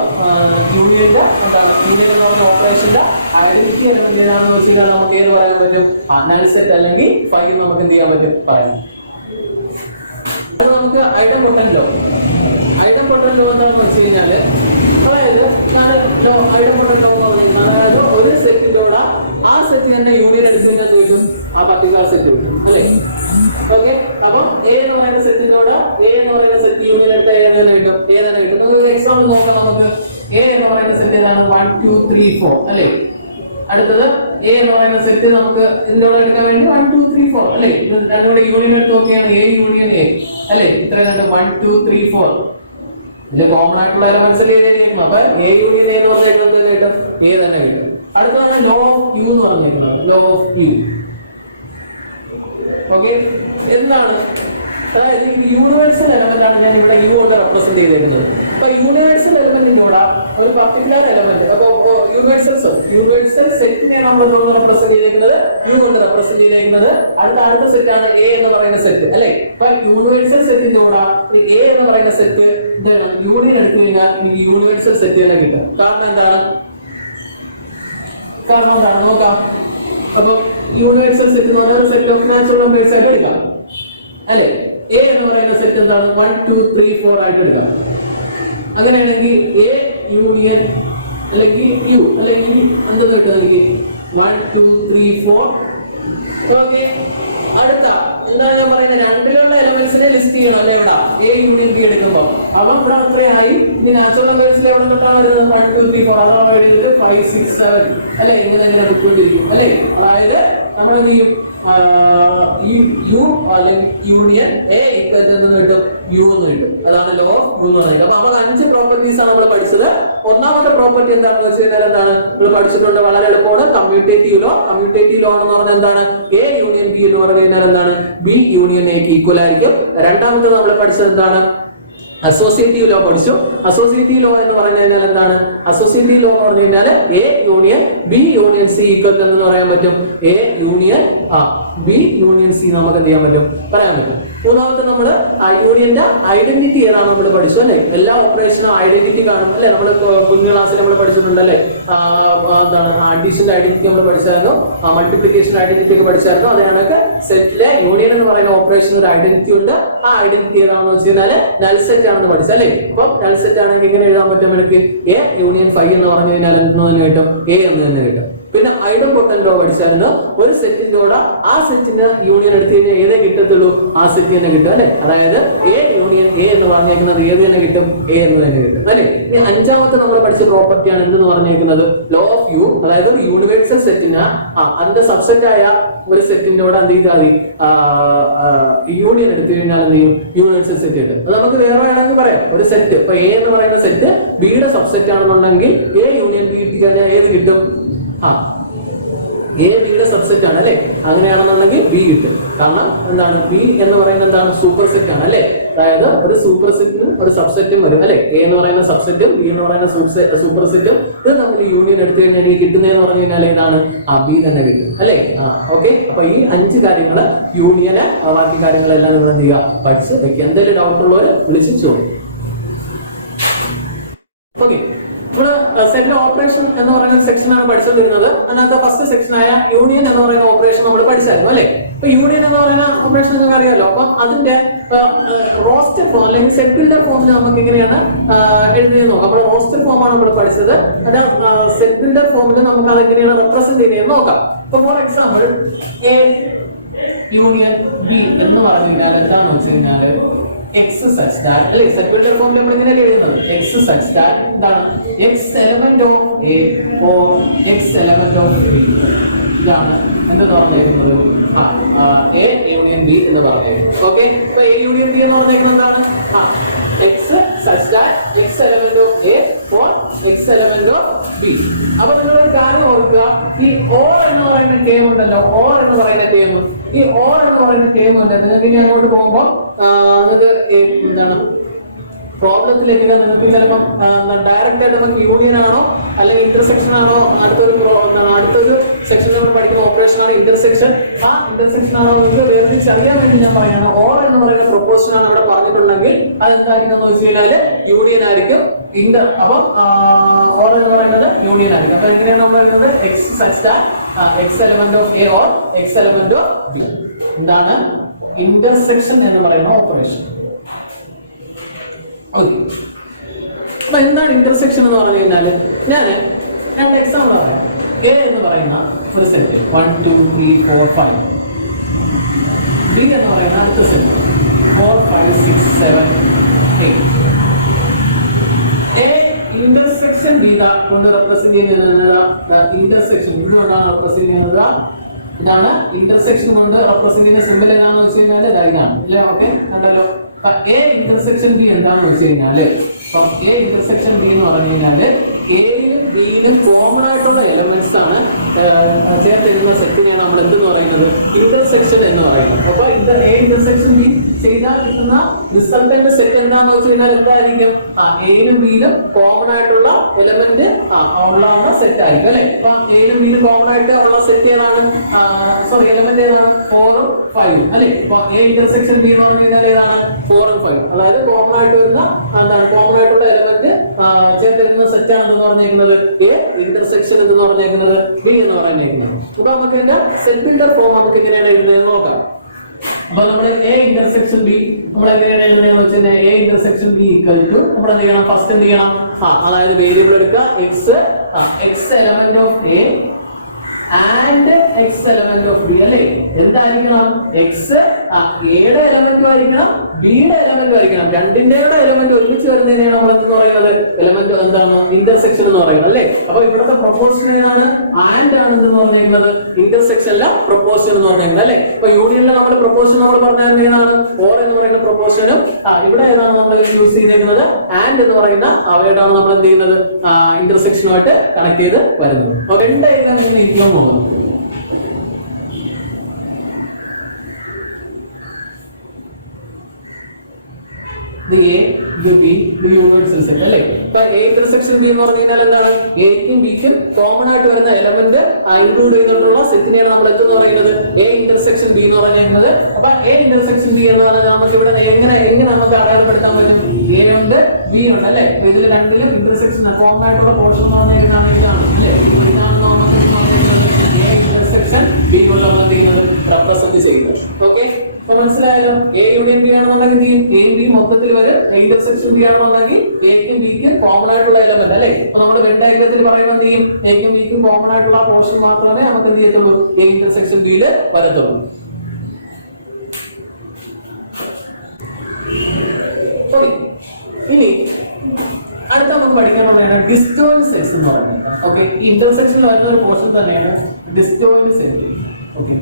യൂണിയന്റെ എന്താണ്? യൂണിയൻ എന്ന് പറയുന്ന ഓപ്പറേഷന്റെ ഐഡന്റിറ്റി എലമെന്റ് ഏതാണെന്ന് വെച്ച് കഴിഞ്ഞാൽ നമുക്ക് ഏത് പറയാൻ പറ്റും? നൾ സെറ്റ് അല്ലെങ്കിൽ 5 നമുക്ക് എന്ത് ചെയ്യാൻ പറ്റും? പറയാം. അത് നമുക്ക് ഐഡം പൊട്ടൻലോ എന്താണെന്ന് വെച്ച് കഴിഞ്ഞാല്, അതായത് ഐഡം പൊട്ടൻലോ എന്ന് പറഞ്ഞിരിക്കുന്നത് അതായത് ഒരു സെറ്റിലൂടെ ആ സെറ്റ് തന്നെ യൂണിയൻ എടുക്കുന്നതിന് ചോദിക്കും ആ പർട്ടിക്കുലർ സെറ്റ് കിട്ടും അല്ലേ? ഓക്കെ, അപ്പൊ എ എന്ന് പറയുന്ന സെറ്റിലൂടെ എ എന്ന് പറയുന്ന സെറ്റ് യൂണിയൻ എടുത്ത ഏതാണ് കിട്ടും? ഏതാണ് കിട്ടും? നമുക്ക് എക്സാമ്പിൾ നോക്കാം. നമുക്ക് എ എന്ന് പറയുന്ന സെറ്റ് ഏതാണ്? 1 2 3 4 അല്ലേ? അടുത്തത് എ എന്ന് പറയുന്ന സെറ്റ് നമുക്ക് ഇതിലൂടെ എടുക്കാൻ വേണ്ടി 1 2 3 4 അല്ലേ? രണ്ടുകൂടെ യൂണിയൻ എടുത്ത് നോക്കിയാണ് എ യൂണിയൻ എ അല്ലേ? ഇത്രയും 1 2 3 4 ഇതിൽ കോമൺ ആയിട്ടുള്ള എലമെന്റ്സ് അല്ലേ കിട്ടും. അപ്പൊ എ യൂണിയൻ എ എന്ന് പറഞ്ഞിരിക്കുന്നത് കിട്ടും, എ തന്നെ കിട്ടും. അടുത്തതാണ് ലോ ഓഫ് യു എന്ന് പറഞ്ഞിരിക്കുന്നത്. ലോ ഓഫ് യു ഓക്കെ, എന്താണ്? അതായത് യൂണിവേഴ്സൽ എലമെന്റ് ആണ് ഞാൻ ഇവിടെ യു കൊണ്ട് റെപ്രസെന്റ് ചെയ്തിരിക്കുന്നത്. അപ്പൊ യൂണിവേഴ്സൽ എലമെന്റിന്റെ കൂടെ ഒരു പർട്ടിക്കുലർ എലമെന്റ്, അപ്പൊ യൂണിവേഴ്സൽ സെറ്റിനെ നമ്മൾ റെപ്രസെന്റ് ചെയ്തിരിക്കുന്നത് യു കൊണ്ട് റെപ്രസെന്റ് ചെയ്തിരിക്കുന്നത്. അടുത്ത സെറ്റ് ആണ് എ എന്ന് പറയുന്ന സെറ്റ് അല്ലെ? അപ്പൊ യൂണിവേഴ്സൽ സെറ്റിന്റെ കൂടെ എ എന്ന് പറയുന്ന സെറ്റ് യൂണിയൻ എടുത്തു കഴിഞ്ഞാൽ എനിക്ക് യൂണിവേഴ്സൽ സെറ്റ് തന്നെ കിട്ടും. കാരണം എന്താണ്? നോക്കാം. അപ്പൊ യൂണിവേഴ്സൽ സെറ്റ് എന്ന് പറഞ്ഞാൽ ഒരു സെറ്റ് ഓഫ് നാച്ചുറൽ നമ്പേഴ്സ് ആയിട്ട് എടുക്കാം അല്ലെ? എ എന്ന് പറയുന്ന സെറ്റ് എന്താണ്? 1 2 3 4 ആയിട്ട് എടുക്കാം. അങ്ങനെയാണെങ്കിൽ എ യൂണിയൻ അല്ലെങ്കിൽ യു അല്ലെങ്കിൽ എന്തെന്ന് കിട്ടും എനിക്ക്? 1 2 3 4. ഓക്കെ, അടുത്ത എന്താണ് ഞാൻ പറയുന്നത്? രണ്ടിലുള്ള എലമെന്റ്സിനെ ലിസ്റ്റ് ചെയ്യണം അല്ലെ? ഇവിടെ എ യൂണിയൻ ബി എടുക്കുമ്പോൾ അപ്പൊ ഇവിടെ അത്രയായി. ഇനി നാച്ചുറൽ നമ്പേഴ്സിൽ എവിടെ തൊട്ടാണ് വരുന്നത്? 1 2 3 4 അതാണ് എഴുതിയത് 5 6 7 അല്ലെ? ഇങ്ങനെ പൊയ്ക്കൊണ്ടിരിക്കും അല്ലെ? അതായത് നമ്മൾ എന്ത് ചെയ്യും? യു അല്ലെങ്കിൽ യൂണിയൻ എ ഈക്വൽ എന്ന് കിട്ടും, യു എന്ന് കിട്ടും. അതാണ് ലോ ഓഫ് യു എന്ന് പറയുന്നത്. അപ്പൊ നമുക്ക് 5 പ്രോപ്പർട്ടീസ് ആണ് നമ്മൾ പഠിച്ചത്. ഒന്നാമത്തെ പ്രോപ്പർട്ടി എന്താണെന്ന് വെച്ച് കഴിഞ്ഞാൽ എന്താണ് നമ്മൾ പഠിച്ചിട്ടുണ്ട്? വളരെ എളുപ്പമാണ്. Commutative law. കമ്മ്യൂട്ടേറ്റീവ് ലോ എന്ന് പറഞ്ഞാൽ എന്താണ്? എ യൂണിയൻ ബി എന്ന് പറഞ്ഞു കഴിഞ്ഞാൽ എന്താണ്? ബി യൂണിയൻ എക്ക് ഈക്വൽ ആയിരിക്കും. രണ്ടാമത്തെ നമ്മൾ പഠിച്ചത് എന്താണ്? അസോസിയേറ്റീവ് ലോ പഠിച്ചു. അസോസിയേറ്റീവ് ലോ എന്ന് പറഞ്ഞു കഴിഞ്ഞാൽ എന്താണ്? അസോസിയേറ്റീവ് ലോ എന്ന് പറഞ്ഞു കഴിഞ്ഞാൽ A union B union C equal എന്ന് പറയാൻ പറ്റും. A union B union C നമുക്ക് എന്ത് ചെയ്യാൻ പറ്റും? പറയാൻ പറ്റും. മൂന്നാമത്തെ നമ്മൾ യൂണിയന്റെ ഐഡന്റിറ്റി ഏതാണ് നമ്മൾ പഠിച്ചു അല്ലെ? എല്ലാ ഓപ്പറേഷനും ഐഡന്റിറ്റി കാണും അല്ലെ? നമ്മൾ കുഞ്ഞു ക്ലാസ്സിൽ നമ്മൾ പഠിച്ചിട്ടുണ്ട് അല്ലെ? എന്താണ് അഡീഷന്റെ ഐഡന്റിറ്റി നമ്മൾ പഠിച്ചായിരുന്നു, മൾട്ടിപ്ലിക്കേഷൻ ഐഡന്റിറ്റി ഒക്കെ പഠിച്ചായിരുന്നു. അതിനൊക്കെ സെറ്റിലെ യൂണിയൻ എന്ന് പറയുന്ന ഓപ്പറേഷൻ ഒരു ഐഡന്റിറ്റി ഉണ്ട്. ആ ഐഡന്റിറ്റി ഏതാണെന്ന് വെച്ച് കഴിഞ്ഞാല് നൾ സെറ്റ് ആണെന്ന് പഠിച്ചല്ലേ? അപ്പം നൾ സെറ്റ് ആണെങ്കിൽ എങ്ങനെ എഴുതാൻ പറ്റും? എനിക്ക് എ യൂണിയൻ 5 എന്ന് പറഞ്ഞു കഴിഞ്ഞാൽ എന്തെന്ന് കിട്ടും? എ എന്ന് തന്നെ കിട്ടും. പിന്നെ ഐഡംപൊട്ടന്റ് ലോ പഠിച്ചായിരുന്നു. ഒരു സെറ്റിന്റെ കൂടെ ആ സെറ്റിന്റെ യൂണിയൻ എടുത്തു കഴിഞ്ഞാൽ ഏതേ കിട്ടത്തുള്ളൂ? ആ സെറ്റ് തന്നെ കിട്ടും അല്ലെ? അതായത് എ യൂണിയൻ എ എന്ന് പറഞ്ഞേക്കുന്നത് ഏത് തന്നെ കിട്ടും? എ എന്ന് തന്നെ കിട്ടും അല്ലെ? ഇനി അഞ്ചാമത്തെ നമ്മൾ പഠിച്ച പ്രോപ്പർട്ടിയാണ് എന്തെന്ന് പറഞ്ഞേക്കുന്നത്? Law of U. അതായത് ഒരു യൂണിവേഴ്സൽ സെറ്റിന് അതിന്റെ സബ്സെറ്റ് ആയ ഒരു സെറ്റിന്റെ കൂടെ എന്ത് ചെയ്താൽ മതി? യൂണിയൻ എടുത്തു കഴിഞ്ഞാൽ എന്ത് ചെയ്യും? യൂണിവേഴ്സൽ സെറ്റ് കിട്ടും. അത് നമുക്ക് വേറെ വേണമെങ്കിൽ പറയാം. ഒരു സെറ്റ് ഇപ്പൊ എ എന്ന് പറയുന്ന സെറ്റ് ബിയുടെ സബ്സെറ്റ് ആണെന്നുണ്ടെങ്കിൽ എ യൂണിയൻ ബി കിട്ടി കഴിഞ്ഞാൽ ഏത് കിട്ടും? എ ബിയുടെ സബ്സെറ്റ് ആണ് അല്ലെ? അങ്ങനെയാണെന്നുണ്ടെങ്കിൽ ബി കിട്ടും. കാരണം എന്താണ്? ബി എന്ന് പറയുന്നത് എന്താണ്? സൂപ്പർ സെറ്റ് ആണ് അല്ലെ? അതായത് ഒരു സൂപ്പർ സെറ്റിനും ഒരു സബ്സെറ്റും വരും അല്ലെ? എ എന്ന് പറയുന്ന സബ്സെറ്റും ബി എന്ന് പറയുന്ന സൂപ്പർ സെറ്റും ഇത് നമ്മൾ യൂണിയൻ എടുത്തു കഴിഞ്ഞാൽ എനിക്ക് കിട്ടുന്നതെന്ന് പറഞ്ഞു കഴിഞ്ഞാൽ ഏതാണ്? ബി തന്നെ കിട്ടും അല്ലെ? ഓക്കെ. അപ്പൊ ഈ 5 കാര്യങ്ങള് യൂണിയന് ബാക്കി കാര്യങ്ങളെല്ലാം നിങ്ങൾ എന്ത് ചെയ്യുക? പഠിച്ച് വെക്കുക. എന്തെങ്കിലും ഡൗട്ട് ഉള്ളവർ വിളിച്ച് ചോദിക്കും. ഓക്കെ. നമ്മള് സെറ്റിലെ ഓപ്പറേഷൻ എന്ന് പറയുന്ന സെക്ഷനാണ് പഠിച്ചുകൊണ്ടിരുന്നത്. അതിനകത്ത് ഫസ്റ്റ് സെക്ഷനായ യൂണിയൻ എന്ന് പറയുന്ന ഓപ്പറേഷൻ നമ്മൾ പഠിച്ചായിരുന്നു അല്ലെ? ഇപ്പൊ യൂണിയൻ എന്ന് പറയുന്ന ഓപ്പറേഷൻ നിങ്ങൾക്ക് അറിയാലോ. അപ്പൊ അതിന്റെ റോസ്റ്റർ ഫോം അല്ലെങ്കിൽ സെറ്റ് ബിൽഡർ ഫോമിൽ നമുക്ക് എങ്ങനെയാണ് എഴുതിയത് നോക്കാം. നമ്മുടെ റോസ്റ്റർ ഫോമാണ് നമ്മൾ പഠിച്ചത്. അത് സെറ്റ് ബിൽഡർ ഫോമിൽ നമുക്ക് അത് എങ്ങനെയാണ് റെപ്രസെന്റ് ചെയ്യുന്നത് നോക്കാം. ഇപ്പൊ for example A union B എന്ന് പറഞ്ഞു കഴിഞ്ഞാൽ എന്താണെന്ന് വെച്ച് കഴിഞ്ഞാല് എക്സ് സച്ച് ദാറ്റ് അല്ലെ? സെറ്റ് ബിൽഡർ ഫോമിൽ നമ്മൾ ഇങ്ങനെ എഴുതുന്നത് എക്സ് സച്ച് ദാറ്റ് എന്താണ്? X element of A or X element of B. ഇതാണ് എന്ത് പറഞ്ഞിരിക്കുന്നത്? എ യൂണിയൻ ബി എന്ന് പറഞ്ഞിരിക്കുന്നത്. ഓക്കെ. ഇപ്പൊ എ യൂണിയൻ ബി എന്ന് പറഞ്ഞിരിക്കുന്നത് എന്താണ്? X such that X element of A or X element of B. അപ്പൊ നിങ്ങളൊരു കാര്യം ഓർക്കുക, ഈ ഓർ എന്ന് പറയുന്ന ടേം ഉണ്ടല്ലോ, ഓർ എന്ന് പറയുന്ന ടേം, ഈ ഓർ എന്ന് പറയുന്ന ടേം ഉണ്ട്. നിങ്ങൾക്ക് ഇനി അങ്ങോട്ട് പോകുമ്പോ അത് എന്താണ് പ്രോബ്ലത്തിലേക്ക് നിങ്ങൾക്ക് ചിലപ്പം ഡയറക്റ്റ് ആയിട്ട് നമുക്ക് യൂണിയൻ ആണോ അല്ലെങ്കിൽ ഇന്റർസെക്ഷൻ ആണോ അടുത്തൊരു സെക്ഷൻ നമ്മൾ പഠിക്കുന്ന ഓപ്പറേഷൻ ആണ് ഇന്റർസെക്ഷൻ. ആ ഇന്റർസെക്ഷൻ ആണോ നിങ്ങൾക്ക് വേർതിരിച്ചറിയാൻ വേണ്ടി ഞാൻ പറയാണ്. ഓർ എന്ന് പറയുന്ന പ്രൊപ്പോഷൻ ആണ് അവിടെ പറഞ്ഞിട്ടുണ്ടെങ്കിൽ അതെന്തായിരിക്കും എന്ന് വെച്ച് കഴിഞ്ഞാല് യൂണിയൻ ആയിരിക്കും. അപ്പം ഓർ എന്ന് പറയുന്നത് യൂണിയൻ ആയിരിക്കും. അപ്പൊ എങ്ങനെയാണ് നമ്മൾ വരുന്നത്? X such that X element of A or X element of B. എന്താണ് ഇന്റർസെക്ഷൻ എന്ന് പറയുന്ന ഓപ്പറേഷൻ? അപ്പൊ എന്താണ് ഇന്റർസെക്ഷൻ എന്ന് പറഞ്ഞു കഴിഞ്ഞാല് ഞാൻ എക്സാമ്പിൾ പറയാം. എ എന്ന് പറയുന്ന ഒരു സെറ്റ് 1 2 3 4 5, ബി എന്ന് പറയുന്ന അടുത്ത സെറ്റ് 4 5 6 7 8. എ ഇന്റർസെക്ഷൻ ബി കൊണ്ട് റെപ്രസെന്റ് ചെയ്യുന്നത് ഇന്റർസെക്ഷൻ ഇതുകൊണ്ടാണ് റെപ്രസെന്റ് ചെയ്യുന്നത്. ഇതാണ് ഇന്റർസെക്ഷൻ കൊണ്ട് റെപ്രസെന്റ് ചെയ്യുന്ന സിമ്പിൾ ഏതാണെന്ന് വെച്ച് കഴിഞ്ഞാൽ ഇതാണ് അല്ലേ? ഓക്കെ, കണ്ടല്ലോ. എ ഇന്റർസെക്ഷൻ ബി എന്താണെന്ന് വെച്ച് കഴിഞ്ഞാല് എ ഇന്റർസെക്ഷൻ ബി എന്ന് പറഞ്ഞു കഴിഞ്ഞാല് എയിലും ബിയിലും കോമൺ ആയിട്ടുള്ള എലമെന്റ്സ് ആണ് ചേർത്തെഴുതുന്ന സെറ്റിനെയാണ് നമ്മൾ എന്തെന്ന് പറയുന്നത്? ഇന്റർസെക്ഷൻ എന്ന് പറയുന്നത്. അപ്പൊ എ ഇന്റർസെക്ഷൻ ബി ചെയ്താൽ കിട്ടുന്ന റിസൾട്ടന്റ് സെറ്റ് എന്താന്ന് വെച്ച് കഴിഞ്ഞാൽ എന്തായിരിക്കും? എയിലും ബിയിലും കോമൺ ആയിട്ടുള്ള എലമെന്റ് ഉള്ള സെറ്റ് ആയിരിക്കും അല്ലെ? അപ്പൊ എയിലും ബിയിലും കോമൺ ആയിട്ട് ഉള്ള സെറ്റ് ഏതാണ്? സോറി, എലമെന്റ് ഏതാണ്? 4 ഉം 5 ഉം അല്ലെ? അപ്പൊ എ ഇന്റർസെക്ഷൻ ബി എന്ന് പറഞ്ഞു കഴിഞ്ഞാൽ ഏതാണ്? 4 ഉം 5. അതായത് കോമൺ ആയിട്ട് വരുന്ന എന്താണ്? കോമൺ ആയിട്ടുള്ള എലമെന്റ് ചേർത്തിരുന്ന സെറ്റ് ആണെന്ന് പറഞ്ഞേക്കുന്നത് എ, ഇന്റർസെക്ഷൻ എന്ന് പറഞ്ഞേക്കുന്നത് ബി എന്ന് പറഞ്ഞേക്കുന്നത്. അപ്പൊ നമുക്ക് ഇതിന്റെ സെറ്റ് ബിൽഡർ ഫോം നമുക്ക് എങ്ങനെയാണ് എഴുതുന്നത് നോക്കാം. അപ്പൊ നമ്മൾ എ ഇന്റർസെക്ഷൻ ബി നമ്മൾ എങ്ങനെയാണ് എഴുതുന്നത് വെച്ചാൽ A intersection B equal to നമ്മൾ എന്ത് ചെയ്യണം? ഫസ്റ്റ് എന്ത് ചെയ്യണം? അതായത് വേരിയബിൾ എടുക്കുക X, X element of A and X element of B അല്ലേ? എന്തായിരിക്കണം? എക്സ് എയുടെ എലമെന്റും ആയിരിക്കണം, ബിയുടെ എലമെന്റ് വരയ്ക്കണം. രണ്ടിന്റെയുടെ എലമെന്റ് ഒരുമിച്ച് വരുന്നതിനെയാണ് നമ്മൾ എന്തെന്ന് പറയുന്നത്? എലമെന്റ് എന്താണ്? ഇന്റർസെക്ഷൻ എന്ന് പറയുന്നത് അല്ലേ? അപ്പൊ ഇവിടുത്തെ പ്രൊപ്പോർഷൻ ഏതാണ്? ആൻഡ് ആണ് എന്ന് പറഞ്ഞിരിക്കുന്നത്. ഇന്റർസെക്ഷനിലെ പ്രൊപ്പോർഷൻ എന്ന് പറഞ്ഞിരിക്കുന്നത് അല്ലേ? അപ്പൊ യൂണിയനിലെ നമ്മുടെ പ്രൊപ്പോർഷൻ നമ്മൾ പറഞ്ഞാൽ ഏതാണ്? ഓർ എന്ന് പറയുന്ന പ്രൊപ്പോർഷനും ഇവിടെ ഏതാണ് നമ്മൾ യൂസ് ചെയ്തിരിക്കുന്നത്? ആൻഡ് എന്ന് പറയുന്ന അവയോടാണ് നമ്മൾ എന്ത് ചെയ്യുന്നത്? ഇന്റർസെക്ഷനുമായിട്ട് കണക്ട് ചെയ്ത് വരുന്നത്. രണ്ടായിരിക്കും ഇങ്ങനെ ഇരിക്കാൻ പോകുന്നത്. ഇത് എ ഇത് ബി ഇത് യൂണിവേഴ്സൽ സെറ്റ് അല്ലേ? അപ്പൊ എ ഇന്റർസെക്ഷൻ ബി എന്ന് പറഞ്ഞു കഴിഞ്ഞാൽ എന്താണ്? എക്കും ബിക്കും കോമൺ ആയിട്ട് വരുന്ന എലമെന്റ് ഇൻക്ലൂഡ് ചെയ്തിട്ടുള്ള സെറ്റിനെയാണ് നമ്മൾ എന്തെന്ന് പറയുന്നത്? എ ഇന്റർസെക്ഷൻ ബി എന്ന് പറയുന്നത്. അപ്പൊ എ ഇന്റർസെക്ഷൻ ബി എന്ന് പറഞ്ഞാൽ നമുക്ക് ഇവിടെ എങ്ങനെ നമുക്ക് അടയാളപ്പെടുത്താൻ പറ്റും? എ ഉണ്ട് ബി ഉണ്ട് അല്ലെ? ഇതിൽ രണ്ടിലും ഇന്റർസെക്ഷൻ കോമൺ ആയിട്ടുള്ള പോർഷൻ എന്ന് പറഞ്ഞാൽ ഇതാണ് അല്ലേ? ഇതാണ് നമുക്ക് എ ഇന്റർസെക്ഷൻ ബി കൊണ്ട് നമ്മൾ എന്ത് ചെയ്യുന്നത്? റെപ്രസെന്റ് ചെയ്യുന്നത്. ഓക്കെ, അപ്പൊ മനസ്സിലായല്ലോ? എ യൂണിയൻ ബി ആണെന്നുണ്ടെങ്കിൽ എ ബി മൊത്തത്തിൽ വരും. ഇന്റർസെക്ഷൻ ബി ആണെന്നുണ്ടെങ്കിൽ എക്കും ബിക്കും കോമൺ ആയിട്ടുള്ള എലമെന്റ് അല്ലേ? അപ്പൊ നമ്മൾ വെൻ ഡയഗ്രത്തിൽ പറയുമ്പോൾ എന്ത് ചെയ്യും? എക്കും ബിക്കും കോമൺ ആയിട്ടുള്ള പോർഷൻ മാത്രമേ നമുക്ക് എന്ത് ചെയ്യത്തുള്ളൂ? എ ഇന്റർസെക്ഷൻ ബിയിൽ വരത്തുള്ളൂ. ഇനി അടുത്ത നമുക്ക് പഠിക്കാൻ പറയുന്നത് ഡിസ്റ്റോയിന്റ് സെറ്റ്സ് എന്ന് പറയുന്നത്. ഓക്കെ, ഇന്റർസെക്ഷനിൽ വരുന്ന ഒരു പോർഷൻ തന്നെയാണ് ഡിസ്റ്റോയിന്റ് സെറ്റ്. ഓക്കെ,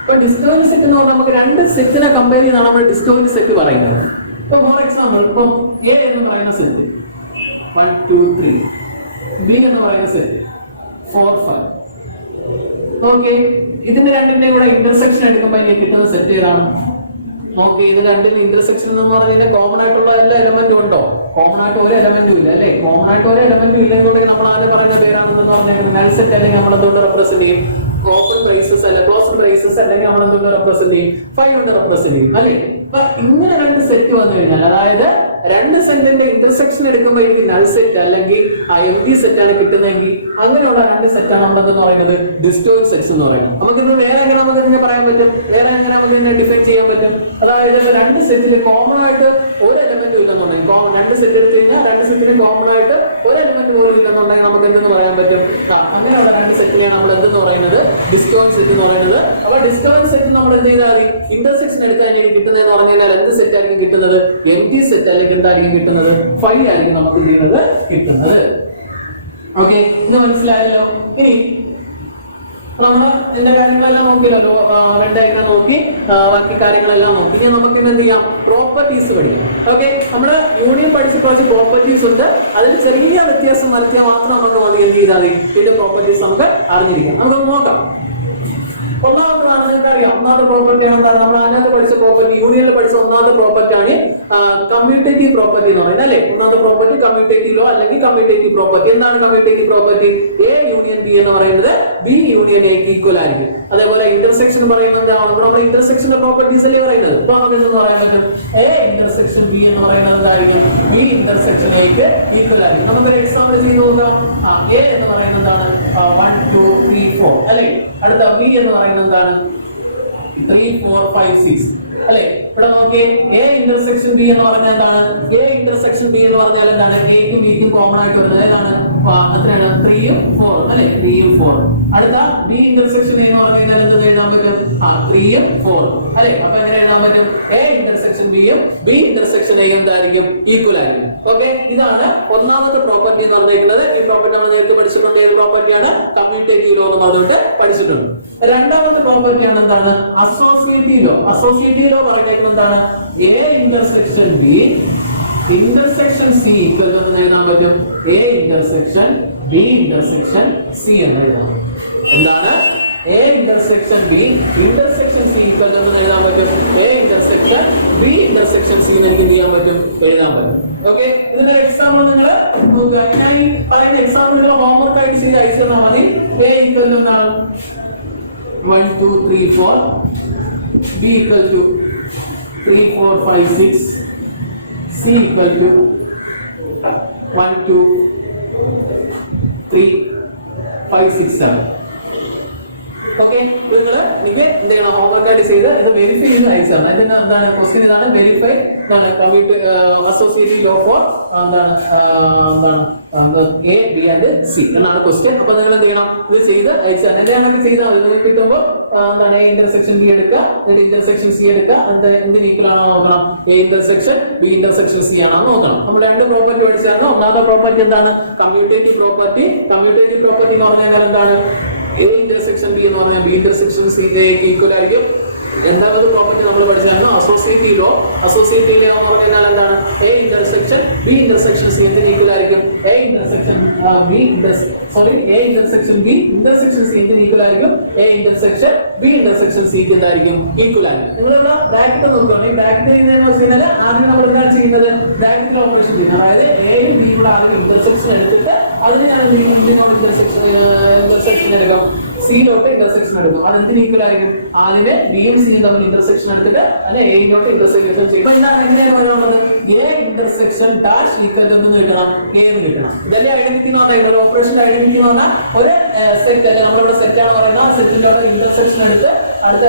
ഇപ്പൊ ഡിസ്റ്റോയിന്റ് സെറ്റ് എന്ന് പറഞ്ഞാൽ നമുക്ക് രണ്ട് സെറ്റിനെ കമ്പയർ ചെയ്താണ് നമ്മൾ ഡിസ്റ്റോയിന്റ് സെറ്റ് പറയുന്നത്. ഇപ്പൊ ഫോർ എക്സാമ്പിൾ ഇപ്പം എ എന്ന് പറയുന്ന സെറ്റ് 1 2 3, ബി എന്ന് പറയുന്ന സെറ്റ് 4 5. ഓക്കെ, ഇതിന്റെ രണ്ടിന്റെ കൂടെ ഇന്റർസെക്ഷൻ എടുക്കുമ്പോൾ അതിലേക്ക് കിട്ടുന്ന സെറ്റ് ഏതാണ്? ഓക്കെ, ഇത് രണ്ടിന്റെ ഇന്റർസെക്ഷൻ എന്ന് പറഞ്ഞാൽ കോമൺ ആയിട്ടുള്ള എല്ലാ എലമെന്റും ഉണ്ടോ? കോമൺ ആയിട്ട് ഒരു എലമെന്റും ഇല്ല അല്ലെ? കോമൺ ആയിട്ട് ഒരു എലമെന്റും ഇല്ലെന്നുണ്ടെങ്കിൽ നമ്മൾ ആദ്യം പറഞ്ഞ പേരാണെന്ന് പറഞ്ഞാൽ നൾ സെറ്റ് അല്ലെങ്കിൽ നമ്മൾ എന്തുകൊണ്ട് റെപ്രസെന്റ് ചെയ്യും? ഓപ്പൺ ബ്രേസസ് അല്ല, ക്ലോസ് ബ്രേസസ് അല്ലെങ്കിൽ നമ്മൾ എന്തുകൊണ്ട് റെപ്രസെന്റ് ചെയ്യും? 5 കൊണ്ട് റെപ്രസെന്റ് ചെയ്യും അല്ലെ? അപ്പൊ ഇങ്ങനെ രണ്ട് സെറ്റ് വന്നു കഴിഞ്ഞാൽ, അതായത് രണ്ട് സെറ്റിന്റെ ഇന്റർസെക്ഷൻ എടുക്കുമ്പോൾ എനിക്ക് നൾ സെറ്റ് അല്ലെങ്കിൽ എം ടി സെറ്റ് ആണ് കിട്ടുന്നതെങ്കിൽ അങ്ങനെയുള്ള രണ്ട് സെറ്റാണ് നമ്മളെന്ന് പറയുന്നത് ഡിസ്റ്റോയിന്റ് സെറ്റ്സ് എന്ന് പറയുന്നത്. നമുക്കിത് വേറെ എങ്ങനെ നമുക്ക് ഇതിനെ പറയാൻ പറ്റും? വേറെ എങ്ങനെ നമുക്ക് ഇതിനെ ഡിഫൈൻ ചെയ്യാൻ പറ്റും? അതായത് രണ്ട് സെറ്റിൽ കോമൺ ആയിട്ട് ഒരു എലമെന്റും ഇല്ലെന്നുണ്ടെങ്കിൽ, രണ്ട് സെറ്റ് എടുത്തു കഴിഞ്ഞാൽ രണ്ട് സെറ്റിന് കോമൺ ആയിട്ട് ഒരു എലമെന്റ് പോലും ഇല്ലെന്നുണ്ടെങ്കിൽ നമുക്ക് എന്തെന്ന് പറയാൻ പറ്റും? അങ്ങനെയുള്ള രണ്ട് സെറ്റിനെയാണ് നമ്മൾ എന്തെന്ന് പറയുന്നത്? ഡിസ്റ്റോയിന്റ് സെറ്റ് എന്ന് പറയുന്നത്. അപ്പൊ ഡിസ്റ്റോയിന്റ് സെറ്റ് നമ്മൾ എന്ത് ചെയ്താൽ മതി? ഇന്റർസെക്ഷൻ എടുക്കാൻ കിട്ടുന്നതെന്ന് പറഞ്ഞു കഴിഞ്ഞാൽ എന്ത് സെറ്റ് ആയിരിക്കും കിട്ടുന്നത്? എം ടി സെറ്റ് അല്ലെങ്കിൽ എന്തായിരിക്കും കിട്ടുന്നത്? 5 ആയിരിക്കും നമുക്ക് കിട്ടുന്നത്. ഓക്കെ, ഇത് മനസ്സിലായല്ലോ? ഇനി നമ്മൾ ഇതിന്റെ കാര്യങ്ങളെല്ലാം നോക്കിയല്ലോ, ഡയഗ്രം നോക്കി, ബാക്കി കാര്യങ്ങളെല്ലാം നോക്കി. ഇനി നമുക്ക് എന്ത് ചെയ്യാം? പ്രോപ്പർട്ടീസ് പഠിക്കാം. ഓക്കെ, നമ്മള് യൂണിയൻ പഠിച്ച കുറച്ച് പ്രോപ്പർട്ടീസ് ഉണ്ട്. അതിൽ ചെറിയ വ്യത്യാസം വരുത്തിയാൽ മാത്രം നമുക്ക് മതി എന്ത് ചെയ്താൽ മതി? ഇതിന്റെ പ്രോപ്പർട്ടീസ് നമുക്ക് അറിഞ്ഞിരിക്കാം. നമുക്ക് നോക്കാം. ഒന്നാമതാണ് നിങ്ങൾക്ക് അറിയാം, ഒന്നാമത്തെ പ്രോപ്പർട്ടി ആണ് എന്താണ്? നമ്മൾ അതിനകത്ത് പഠിച്ച പ്രോപ്പർട്ടി, യൂണിയനിൽ പഠിച്ച ഒന്നാമത്തെ പ്രോപ്പർട്ടി ആണ് കമ്മ്യൂട്ടേറ്റീവ് പ്രോപ്പർട്ടി എന്ന് പറയുന്നത് അല്ലെ? ഒന്നാമത്തെ പ്രോപ്പർട്ടി കമ്മ്യൂട്ടേറ്റീവ് ലോ അല്ലെങ്കിൽ കമ്മ്യൂട്ടേറ്റീവ് പ്രോപ്പർട്ടി. എന്താണ് commutative property? A union B എന്ന് പറയുന്നത് ബി യൂണിയൻ എക്ക് ഈക്വൽ ആയിരിക്കും. അതേപോലെ ഇന്റർസെക്ഷൻ പറയുന്നത് നമ്മൾ ഇന്റർസെക്ഷന്റെ പ്രോപ്പർട്ടീസ് അല്ലേ പറയുന്നത്? ഇപ്പൊ നമുക്ക് എന്തെന്ന് പറയാൻ പറ്റും? എ ഇന്റർസെക്ഷൻ ബി എന്ന് പറയുന്നത് എന്തായിരിക്കും? ബി ഇന്റർസെക്ഷൻ എക്ക് ഈക്വൽ ആയിരിക്കും. നമുക്കൊരു എക്സാമ്പിൾ ചെയ്ത് നോക്കാം. എ എന്ന് പറയുന്നത് എന്താണ്? 1 2 3 4 അല്ലെ? അടുത്ത ബി എന്ന് പറയുന്നത് എന്താണ്? 3 4 5 6 അല്ലെ? ഇവിടെ നോക്കിയേ, എ ഇന്റർസെക്ഷൻ ബി എന്ന് പറഞ്ഞാൽ എന്താണ്? എ ഇന്റർസെക്ഷൻ ബി എന്ന് പറഞ്ഞാൽ എന്താണ്? എക്കും ബിക്കും കോമൺ ആയിട്ട് വരുന്നത് ഏതാണ്? അത്രയാണ് 3ഉം 4ഉം അല്ലെ? 3ഉം 4ഉം. അടുത്ത ബി ഇന്റർസെക്ഷൻ എന്ന് പറഞ്ഞു കഴിഞ്ഞാൽ എന്ത് എഴുതാൻ പറ്റും? 3ഉം 4ഉം അല്ലെ? അപ്പൊ എങ്ങനെ എഴുതാൻ പറ്റും? എ ഇന്റർസെക്ഷൻ ബിയും ബി ഇന്റർസെക്ഷൻ എയും എന്തായിരിക്കും? ഈക്വൽ ആയിരിക്കും. ഓക്കെ, ഇതാണ് ഒന്നാമത്തെ പ്രോപ്പർട്ടി എന്ന് പറഞ്ഞിരിക്കുന്നത്. ഈ പ്രോപ്പർട്ടി നമ്മൾ നേരത്തെ പഠിച്ചിട്ടുണ്ട്. ഏത് പ്രോപ്പർട്ടിയാണ്? കമ്മ്യൂട്ടേറ്റീവ് ലോ എന്ന് പറഞ്ഞിട്ട് പഠിച്ചിട്ടുണ്ട്. രണ്ടാമത്തെ പ്രോപ്പർട്ടിയാണ് എന്താണ്? Associative law. അസോസിയേറ്റീവ് ലോ പറഞ്ഞിരിക്കുന്നത് എന്താണ്? A intersection B intersection C equal എന്ന് എഴുതാൻ പറ്റും? A intersection B intersection C എന്ന് എഴുതാം. എന്താണ്? A intersection B intersection C equal എന്ന് എഴുതാൻ പറ്റും? A intersection B intersection C എന്ന് എനിക്ക് ചെയ്യാൻ പറ്റും? എഴുതാൻ പറ്റും. ഓക്കെ, ഇതിന്റെ എക്സാമ്പിൾ നിങ്ങൾ നോക്കുക. ഞാൻ ഈ പറയുന്ന എക്സാമ്പിൾ നിങ്ങൾ ഹോംവർക്ക് ആയിട്ട് ചെയ്ത് അയച്ചാൽ മതി. എ ഈക്വൽ ടു എന്താണ്? 1 2 3 4, B equal to 3 4 5 6, C equal to 1 2 3 5 6 7. Okay, നിങ്ങൾ എനിക്ക് എന്ത് ചെയ്യണം? ഹോംവർക്ക് ആയിട്ട് ചെയ്ത് ഇത് വെരിഫൈ ചെയ്ത് അയച്ചാണ്. ഇതിന് എന്താണ് ക്വസ്റ്റ്യൻ? ഇതാണ് വെരിഫൈ, എന്താണ് അസോസിയേറ്റീവ് ലോ ഫോർ എന്താണ് എ ബി ആൻഡ് സി എന്നാണ് ക്വസ്റ്റ്യൻ. അപ്പൊ നിങ്ങൾ എന്ത് ചെയ്യണം, ഇത് ചെയ്ത് അയച്ചാൽ എന്തെങ്കിലും ചെയ്താൽ അതിന് കിട്ടുമ്പോൾ എന്താണ് എ ഇന്റർസെക്ഷൻ ബി എടുക്കുക, എന്നിട്ട് ഇന്റർസെക്ഷൻ സി എടുക്കുക, എന്തിന് ഈക്വൽ ആണോ നോക്കണം, A intersection B intersection C ആണോ നോക്കണം. നമ്മൾ രണ്ട് പ്രോപ്പർട്ടി പഠിച്ചായിരുന്നു. ഒന്നാമത്തെ പ്രോപ്പർട്ടി എന്താണ്, കമ്മ്യൂട്ടേറ്റീവ് പ്രോപ്പർട്ടി. കമ്മ്യൂട്ടേറ്റീവ് പ്രോപ്പർട്ടി എന്ന് പറഞ്ഞാൽ എന്താണ്, എ ഇന്റർസെക്ഷൻ ബി എന്ന് പറഞ്ഞാൽ ബി ഇന്റർസെക്ഷൻ സി ഈക്വൽ ആയിരിക്കും. രണ്ടാമത് പ്രോപ്പർട്ടി നമ്മൾ പഠിച്ചായിരുന്നു അസോസിയേറ്റീവ് ലോ. അസോസിയേറ്റീവ് ലോ എന്ന് പറഞ്ഞാൽ എന്താണ്, A intersection B intersection C എന്തിന് ഈക്വൽ ആയിരിക്കും, A intersection B A intersection B intersection C എന്തിന് ഈക്വൽ ആയിരിക്കും, A intersection B intersection C എന്തായിരിക്കും, ഈക്വൽ ആയിരിക്കും. നിങ്ങളുള്ള ബ്രാക്കറ്റ് നോക്കുകയാണ്. ഈ ബ്രാക്കറ്റ് ചെയ്യുന്നതെന്ന് വെച്ച് കഴിഞ്ഞാൽ ആദ്യം നമ്മൾ എന്താണ് ചെയ്യുന്നത്, ബ്രാക്കറ്റിൽ ഓപ്പറേഷൻ ചെയ്യുന്നത്. അതായത് എയും ബിയും കൂടെ ആദ്യം ഇന്റർസെക്ഷൻ എടുത്തിട്ട് അതിന് ഞാൻ ഇന്റർസെക്ഷൻ എടുക്കാം, സിയിലോട്ട് ഇന്റർസെക്ഷൻ എടുക്കും. അത് എന്തിന് ഈക്വൽ ആയിരിക്കും, ആദ്യമേ ബിയും സിയും തമ്മിൽ ഇന്റർസെക്ഷൻ എടുത്തിട്ട് അല്ലെ എയിലോട്ട് ഇന്റർസെക്ഷൻ ചെയ്യും. എന്താണ് എങ്ങനെയാണ് പറയുന്നത്, എ ഇന്റർസെക്ഷൻ ഡാഷ് ഈക്വൽ എന്ന് കിട്ടണം, ഏത് കിട്ടണം. ഇതല്ലേ ഐഡന്റിറ്റി എന്ന് പറഞ്ഞാൽ, ഒരു ഓപ്പറേഷൻ ഐഡന്റിറ്റി എന്ന് പറഞ്ഞാൽ ഒരു സെറ്റ് അല്ലെ, നമ്മളിവിടെ സെറ്റ് ആണ് പറയുന്നത്, ആ സെറ്റിലോട്ട് ഇന്റർസെക്ഷൻ എടുത്ത് അടുത്ത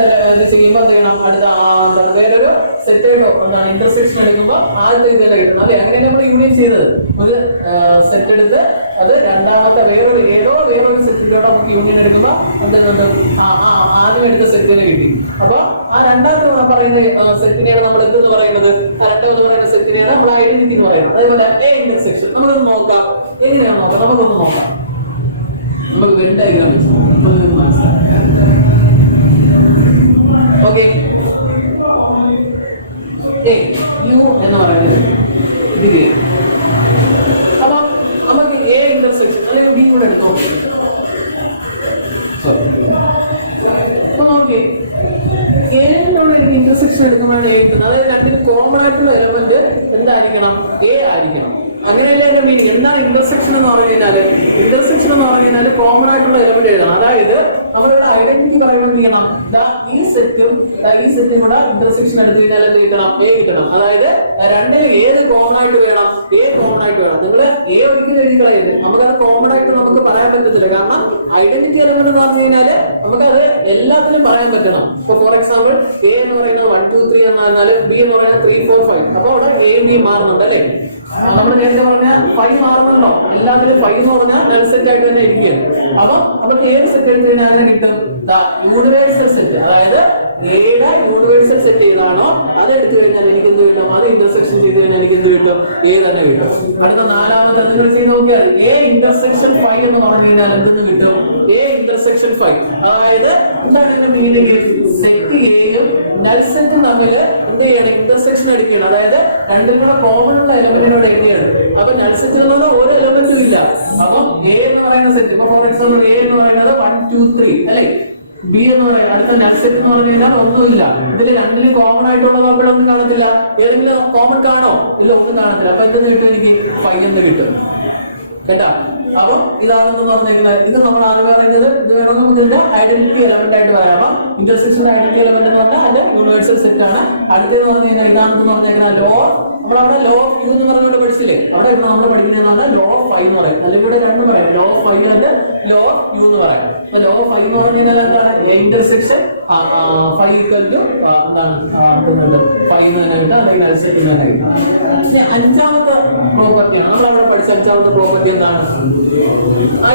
ചെയ്യുമ്പോൾ എന്ത് ചെയ്യണം, അടുത്ത എന്താണ് വേറൊരു സെറ്റായിട്ടോ എന്താണ് ഇന്റർസെക്ഷൻ എടുക്കുമ്പോൾ ആദ്യത്തെ ഇതല്ലേ കിട്ടണം അല്ലെ. അങ്ങനെയാണ് നമ്മൾ യൂണിയൻ ചെയ്തത്. ഒരു സെറ്റ് എടുത്ത് അത് രണ്ടാമത്തെ വേറൊരു സെറ്റിലോട്ട് നമുക്ക് യൂണിയൻ എടുക്കുമ്പോൾ എന്തുണ്ട്, ആദ്യം എടുത്ത സെറ്റിന് കിട്ടി. അപ്പൊ ആ രണ്ടാമത്തെ പറയുന്ന സെറ്റിനെയാണ് നമ്മൾ എന്തെന്ന് പറയുന്നത്, ആ രണ്ടാമത് പറയുന്ന സെറ്റിനെയാണ് നമ്മൾ ഐഡന്റിറ്റി എന്ന് പറയുന്നത്. അതേപോലെ എ ഇന്റർസെക്ഷൻ നമ്മളൊന്ന് നോക്കാം, എങ്ങനെയാണ് നോക്കാം, നമുക്കൊന്ന് നോക്കാം. നമുക്ക് വെൻ ഡയഗ്രാം വെച്ച് മനസ്സിലാക്കാം. ഓക്കെ, എ യു എന്ന് പറയുന്നത് ഡിഗ്രി. അപ്പൊ നമുക്ക് എ ഇന്റർസെക്ഷൻ അല്ലെങ്കിൽ ബി കൂടെ എടുത്ത് നോക്കി. അപ്പൊ നോക്കി ഏതിനോട് എനിക്ക് ഇന്റർസെക്ഷൻ എടുക്കുമ്പോഴാണ് എ കിട്ടുന്നത്. അതായത് രണ്ടിന് കോമൺ ആയിട്ടുള്ള എലമെന്റ് എന്തായിരിക്കണം, എ ആയിരിക്കണം. അങ്ങനെയല്ല എന്റെ മീനിങ്. എന്താണ് ഇന്റർസെക്ഷൻ എന്ന് പറഞ്ഞു കഴിഞ്ഞാല്, ഇന്റർസെക്ഷൻ എന്ന് പറഞ്ഞു കഴിഞ്ഞാൽ കോമൺ ആയിട്ടുള്ള എലമെന്റ് എഴുതണം. അതായത് നമ്മളിവിടെ ഐഡന്റിറ്റി പറയുന്നത് ചെയ്യണം, ഈ സെറ്റും കൂടെ ഇന്റർസെക്ഷൻ എടുത്തു കഴിഞ്ഞാൽ എന്ത് കിട്ടണം, എ കിട്ടണം. അതായത് രണ്ടിനും ഏത് കോമൺ ആയിട്ട് വേണം, എ കോമൺ ആയിട്ട് വേണം. നിങ്ങൾ എ ഒരിക്കലും എഴുതി കളയരുത്. നമുക്കത് കോമൺ ആയിട്ട് നമുക്ക് പറയാൻ പറ്റത്തില്ല. കാരണം ഐഡന്റിറ്റി എലമെന്റ് എന്ന് പറഞ്ഞു കഴിഞ്ഞാല് നമുക്കത് എല്ലാത്തിനും പറയാൻ പറ്റണം. ഇപ്പൊ ഫോർ എക്സാമ്പിൾ എ എന്ന് പറയുന്നത് 1 2 3 എന്ന് പറഞ്ഞാൽ ബി എന്ന് പറയുന്നത് 3 4 5. അപ്പൊ അവിടെ എ ബി മാറുന്നുണ്ട് അല്ലെ. നമ്മൾ നേരത്തെ പറഞ്ഞ 5 മാറുന്നുണ്ടോ, എല്ലാത്തിലും 5 എന്ന് പറഞ്ഞാൽ നൾ സെറ്റ് ആയിട്ട് തന്നെ ഇരിക്കുകയാണ്. അപ്പൊ നമുക്ക് ഏത് സെറ്റ് എടുത്തു കഴിഞ്ഞാൽ അങ്ങനെ കിട്ടും, യൂണിവേഴ്സൽ സെറ്റ്. അതായത് എയുടെ യൂണിവേഴ്സൽ സെറ്റ് ഏതാണോ അത് എടുത്തു കഴിഞ്ഞാൽ എനിക്ക് എന്ത് കിട്ടും, അത് ഇന്റർസെക്ഷൻ ചെയ്ത് കഴിഞ്ഞാൽ എനിക്ക് എന്ത് കിട്ടും, എ തന്നെ കിട്ടും. അടുത്ത നാലാമത്തെ നിങ്ങൾ ചെയ്ത് നോക്കിയാൽ എ ഇന്റർസെക്ഷൻ 5 എന്ന് പറഞ്ഞു കഴിഞ്ഞാൽ എന്തെന്ന് കിട്ടും, എ ഇന്റർസെക്ഷൻ 5. അതായത് എന്താണ് ഇതിന്റെ മീനിങ്, സെറ്റ് എയും നൾ സെറ്റും തമ്മിൽ എന്ത് ചെയ്യണം, ഇന്റർസെക്ഷൻ എടുക്കുകയാണ്. അതായത് രണ്ടും കൂടെ കോമൺ ഉള്ള എലമെന്റിനോട് എഴുതിയാണ്. അപ്പൊ നൾ സെറ്റിലുള്ള ഒരു എലമെന്റും ഇല്ല. അപ്പം എ എന്ന് പറയുന്ന സെറ്റ്, ഇപ്പൊ ഫോർ എക്സാമ്പിൾ എ എന്ന് പറയുന്നത് 1 2 3 അല്ലെ. ബി എന്ന് പറയുന്നത് അടുത്ത നൾ സെറ്റ് എന്ന് പറഞ്ഞു കഴിഞ്ഞാൽ ഒന്നുമില്ല. ഇതിൽ രണ്ടിലും കോമൺ ആയിട്ടുള്ള ഒന്നും കാണത്തില്ല. ഏതെങ്കിലും കോമൺ കാണോ, ഇല്ല, ഒന്നും കാണത്തില്ല. അപ്പൊ എന്തെന്ന് കിട്ടും, എനിക്ക് 5 എന്ന് കിട്ടും കേട്ടാ. അപ്പം ഇതാണെന്ന് പറഞ്ഞേക്കുന്നത്. ഇത് നമ്മൾ ആദ്യം പറയുന്നത്, ഇത് വേണമെങ്കിൽ നമുക്ക് ഇതിന്റെ ഐഡന്റിറ്റി എലമെന്റ് ആയിട്ട് പറയാം. അപ്പം ഇന്റർസെക്ഷൻ ഐഡന്റിറ്റി എലമെന്റ് എന്ന് പറഞ്ഞാൽ അതിന്റെ യൂണിവേഴ്സൽ സെറ്റ് ആണ്. അടുത്തെന്ന് പറഞ്ഞു കഴിഞ്ഞാൽ ഇതാണെന്ന് പറഞ്ഞേക്കുന്നത് ലോ. നമ്മളവിടെ ലോ ഓഫ് യു എന്ന് പറഞ്ഞുകൊണ്ട് പഠിച്ചില്ലേ, അവിടെ ഇപ്പൊ നമ്മൾ പഠിക്കുന്നതാണ് ലോ ഓഫ് 5 എന്ന് പറയും. അല്ലെങ്കിൽ ഇവിടെ രണ്ടും പറയാം, law of 5 and law of U എന്ന് പറയാം. ലോ ഓഫ് 5 എന്ന് പറഞ്ഞു കഴിഞ്ഞാൽ എന്താണ്, ഇന്റർസെക്ഷൻ 5 ഈക്വൽ ടു എന്താണ് 5 തന്നെ കിട്ടും, അല്ലെങ്കിൽ നൾ സെറ്റ് തന്നെ കിട്ടും. പക്ഷെ അഞ്ചാമത്തെ പ്രോപ്പർട്ടിയാണ് നമ്മൾ അവിടെ പഠിച്ച അഞ്ചാമത്തെ പ്രോപ്പർട്ടി എന്താണ്,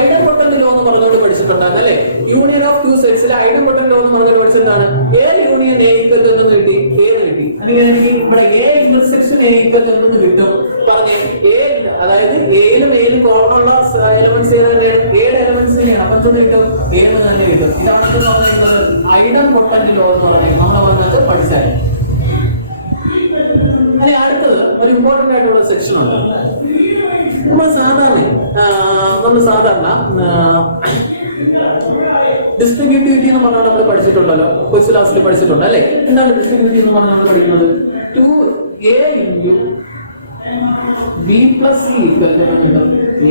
ഐഡംപൊട്ടന്റ് ലോ എന്ന് പറഞ്ഞുകൊണ്ട് പഠിച്ചിട്ടുണ്ടായിരുന്നു അല്ലെ. യൂണിയൻ ഓഫ് ടു സെറ്റ്സിലെ ഐഡംപൊട്ടന്റ് ലോ എന്ന് പറഞ്ഞുകൊണ്ട് പഠിച്ചെന്താണ്, A union A equal to എന്ന് കിട്ടി, ഏത് കിട്ടി. അല്ലെങ്കിൽ എനിക്ക് ഇവിടെ A intersection A equal to എന്ന് കിട്ടും. പറഞ്ഞേ എ, അതായത് എയിലും കോമൺ ഉള്ള എലമെന്റ്സ് ഏതാണ്, എയുടെ എലമെന്റ്സ് തന്നെയാണ്. അപ്പൊ എന്ത് കിട്ടും, ഏത് തന്നെ കിട്ടും. ഇതാണ് പറഞ്ഞിരിക്കുന്നത് ഐഡംപൊട്ടന്റ് ലോ എന്ന് പറഞ്ഞത് നമ്മൾ വന്നത് പഠിച്ചാൽ. അല്ലെ. അടുത്തത് ഒരു ഇമ്പോർട്ടന്റ് ആയിട്ടുള്ള സെക്ഷൻ ഉണ്ട്. നമ്മൾ സാധാരണ ഡിസ്ട്രിബ്യൂട്ടിവിറ്റി എന്ന് പറഞ്ഞാൽ നമ്മൾ പഠിച്ചിട്ടുണ്ടല്ലോ, ക്വസ്റ്റ് ക്ലാസ്സിൽ പഠിച്ചിട്ടുണ്ട് അല്ലെ. എന്താണ് ഡിസ്ട്രിബ്യൂട്ടിവിറ്റി എന്ന് പറഞ്ഞാൽ നമ്മൾ പഠിക്കുന്നത്, 2a into b plus c equal to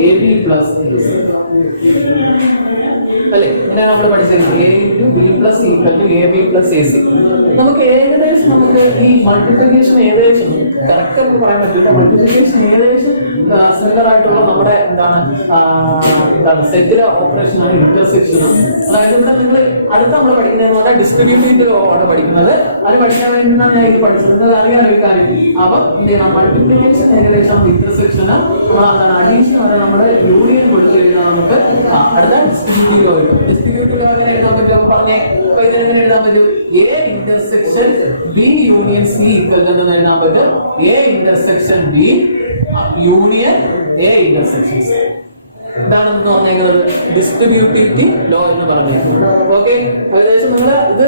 AB plus AC. അല്ലെ? ഇങ്ങനെയാണ് നമ്മൾ പഠിച്ചത്. A into B plus equal to A B plus A C. നമുക്ക് ഏകദേശം നമുക്ക് ഈ മൾട്ടിപ്ലിക്കേഷൻ ഏകദേശം കറക്റ്റ് എന്ന് പറയാൻ പറ്റില്ല. മൾട്ടിപ്ലിക്കേഷൻ ഏകദേശം സിമിലർ ആയിട്ടുള്ള നമ്മുടെ എന്താണ് സെറ്റിലെ ഓപ്പറേഷൻ ആണ് ഇന്റർസെക്ഷൻ. അതായത് ഇവിടെ നിങ്ങൾ അടുത്ത നമ്മൾ പഠിക്കുന്നത് പറഞ്ഞാൽ ഡിസ്ട്രിബ്യൂട്ടീവ് ആണ് പഠിക്കുന്നത്. അത് പഠിക്കാൻ വേണ്ടിയാണ് ഞാൻ ഇത് പഠിച്ചത്. അറിയാൻ ഒരു കാര്യം. അപ്പം എന്ത് ചെയ്യണം? മൾട്ടിപ്ലിക്കേഷൻ ഏകദേശം ഇന്റർസെക്ഷൻ നമ്മൾ എന്താണ് അഡീഷൻ വരെ നമ്മുടെ യൂണിയൻ കൊടുത്തു കഴിഞ്ഞാൽ നമുക്ക് അടുത്ത ഡിസ്ട്രിബ്യൂട്ടീവ് കിട്ടും. ഡിസ്ട്രിബ്യൂട്ടീവ് എങ്ങനെ എഴുതാൻ പറ്റും പറഞ്ഞേ? എങ്ങനെ എഴുതാൻ പറ്റും? A intersection B union C equal എന്ന് എഴുതാൻ പറ്റും. A intersection B union A intersection C. ഇതാണെന്ന് പറഞ്ഞേക്കുന്നത് ഡിസ്ട്രിബ്യൂട്ടിവിറ്റി ലോ എന്ന് പറഞ്ഞേക്കുന്നത്. ഓക്കെ, ഏകദേശം നിങ്ങൾ ഇത്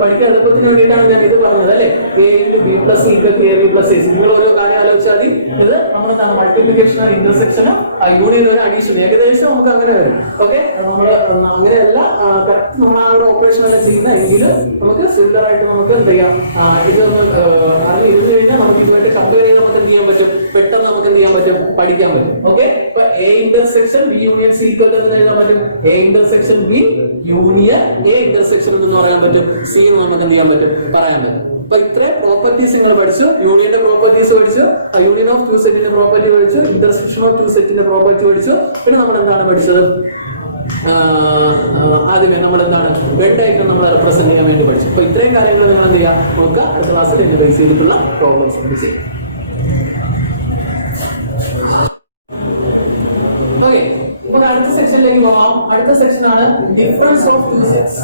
പഠിക്കാൻ എളുപ്പത്തിന് വേണ്ടിയിട്ടാണ് ഞാൻ ഇത് പറഞ്ഞത് അല്ലെ? A into B plus equal to A B plus A C. നിങ്ങൾ ഓരോ കാര്യം ആലോചിച്ചാൽ മതി. ഇത് നമ്മളെന്താണ് മൾട്ടിപ്ലിക്കേഷൻ ഇന്റർസെക്ഷനും യൂണിയൻ ഒരു അഡീഷൻ ഏകദേശം നമുക്ക് അങ്ങനെ വരും. ഓക്കെ, നമ്മൾ അങ്ങനെയല്ല കറക്റ്റ് നമ്മൾ ആ ഒരു ഓപ്പറേഷൻ എല്ലാം ചെയ്യുന്ന എങ്കിൽ നമുക്ക് സിമിലർ ആയിട്ട് നമുക്ക് എന്ത് ചെയ്യാം? ഇതൊന്ന് അത് ഇരുന്ന് കഴിഞ്ഞാൽ നമുക്ക് ഇതുമായിട്ട് കമ്പയർ ചെയ്ത് നമുക്ക് എന്ത് ചെയ്യാൻ പറ്റും? പെട്ടെന്ന് നമുക്ക് എന്ത് ചെയ്യാൻ പറ്റും? പഠിക്കാൻ പറ്റും. ഓക്കെ, ഇപ്പൊ A intersection B union C equal എന്ന് എഴുതാൻ പറ്റും. A intersection B union A intersection എന്ന് പറയാൻ പറ്റും. സി എന്ന് നമുക്ക് എന്ത് ചെയ്യാൻ പറ്റും? പറയാൻ പറ്റും. അപ്പൊ ഇത്രയും പ്രോപ്പർട്ടീസ് നിങ്ങൾ പഠിച്ചു. യൂണിയന്റെ പ്രോപ്പർട്ടീസ് പഠിച്ചു, യൂണിയൻ ഓഫ് ടു സെറ്റിന്റെ പ്രോപ്പർട്ടി പഠിച്ചു, ഇന്റർസെക്ഷൻ ഓഫ് ടു സെറ്റിന്റെ പ്രോപ്പർട്ടി പഠിച്ചു. പിന്നെ നമ്മൾ എന്താണ് പഠിച്ചത്? ആദ്യമേ നമ്മൾ എന്താണ് വെഡായിട്ട് നമ്മൾ റെപ്രസെന്റ് ചെയ്യാൻ വേണ്ടി പഠിച്ചു. അപ്പൊ ഇത്രയും കാര്യങ്ങൾ നിങ്ങൾ എന്ത് ചെയ്യുക? നോക്കുക. അടുത്ത ക്ലാസ്സിൽ എന്റെ ബേസ് ചെയ്തിട്ടുള്ള പ്രോബ്ലംസ് ഉണ്ട് ചെയ്യും. ഓക്കെ, അപ്പൊ അടുത്ത സെക്ഷനിലേക്ക് പോകാം. അടുത്ത സെക്ഷൻ ആണ് ഡിഫറൻസ് ഓഫ് ടു സെറ്റ്സ്.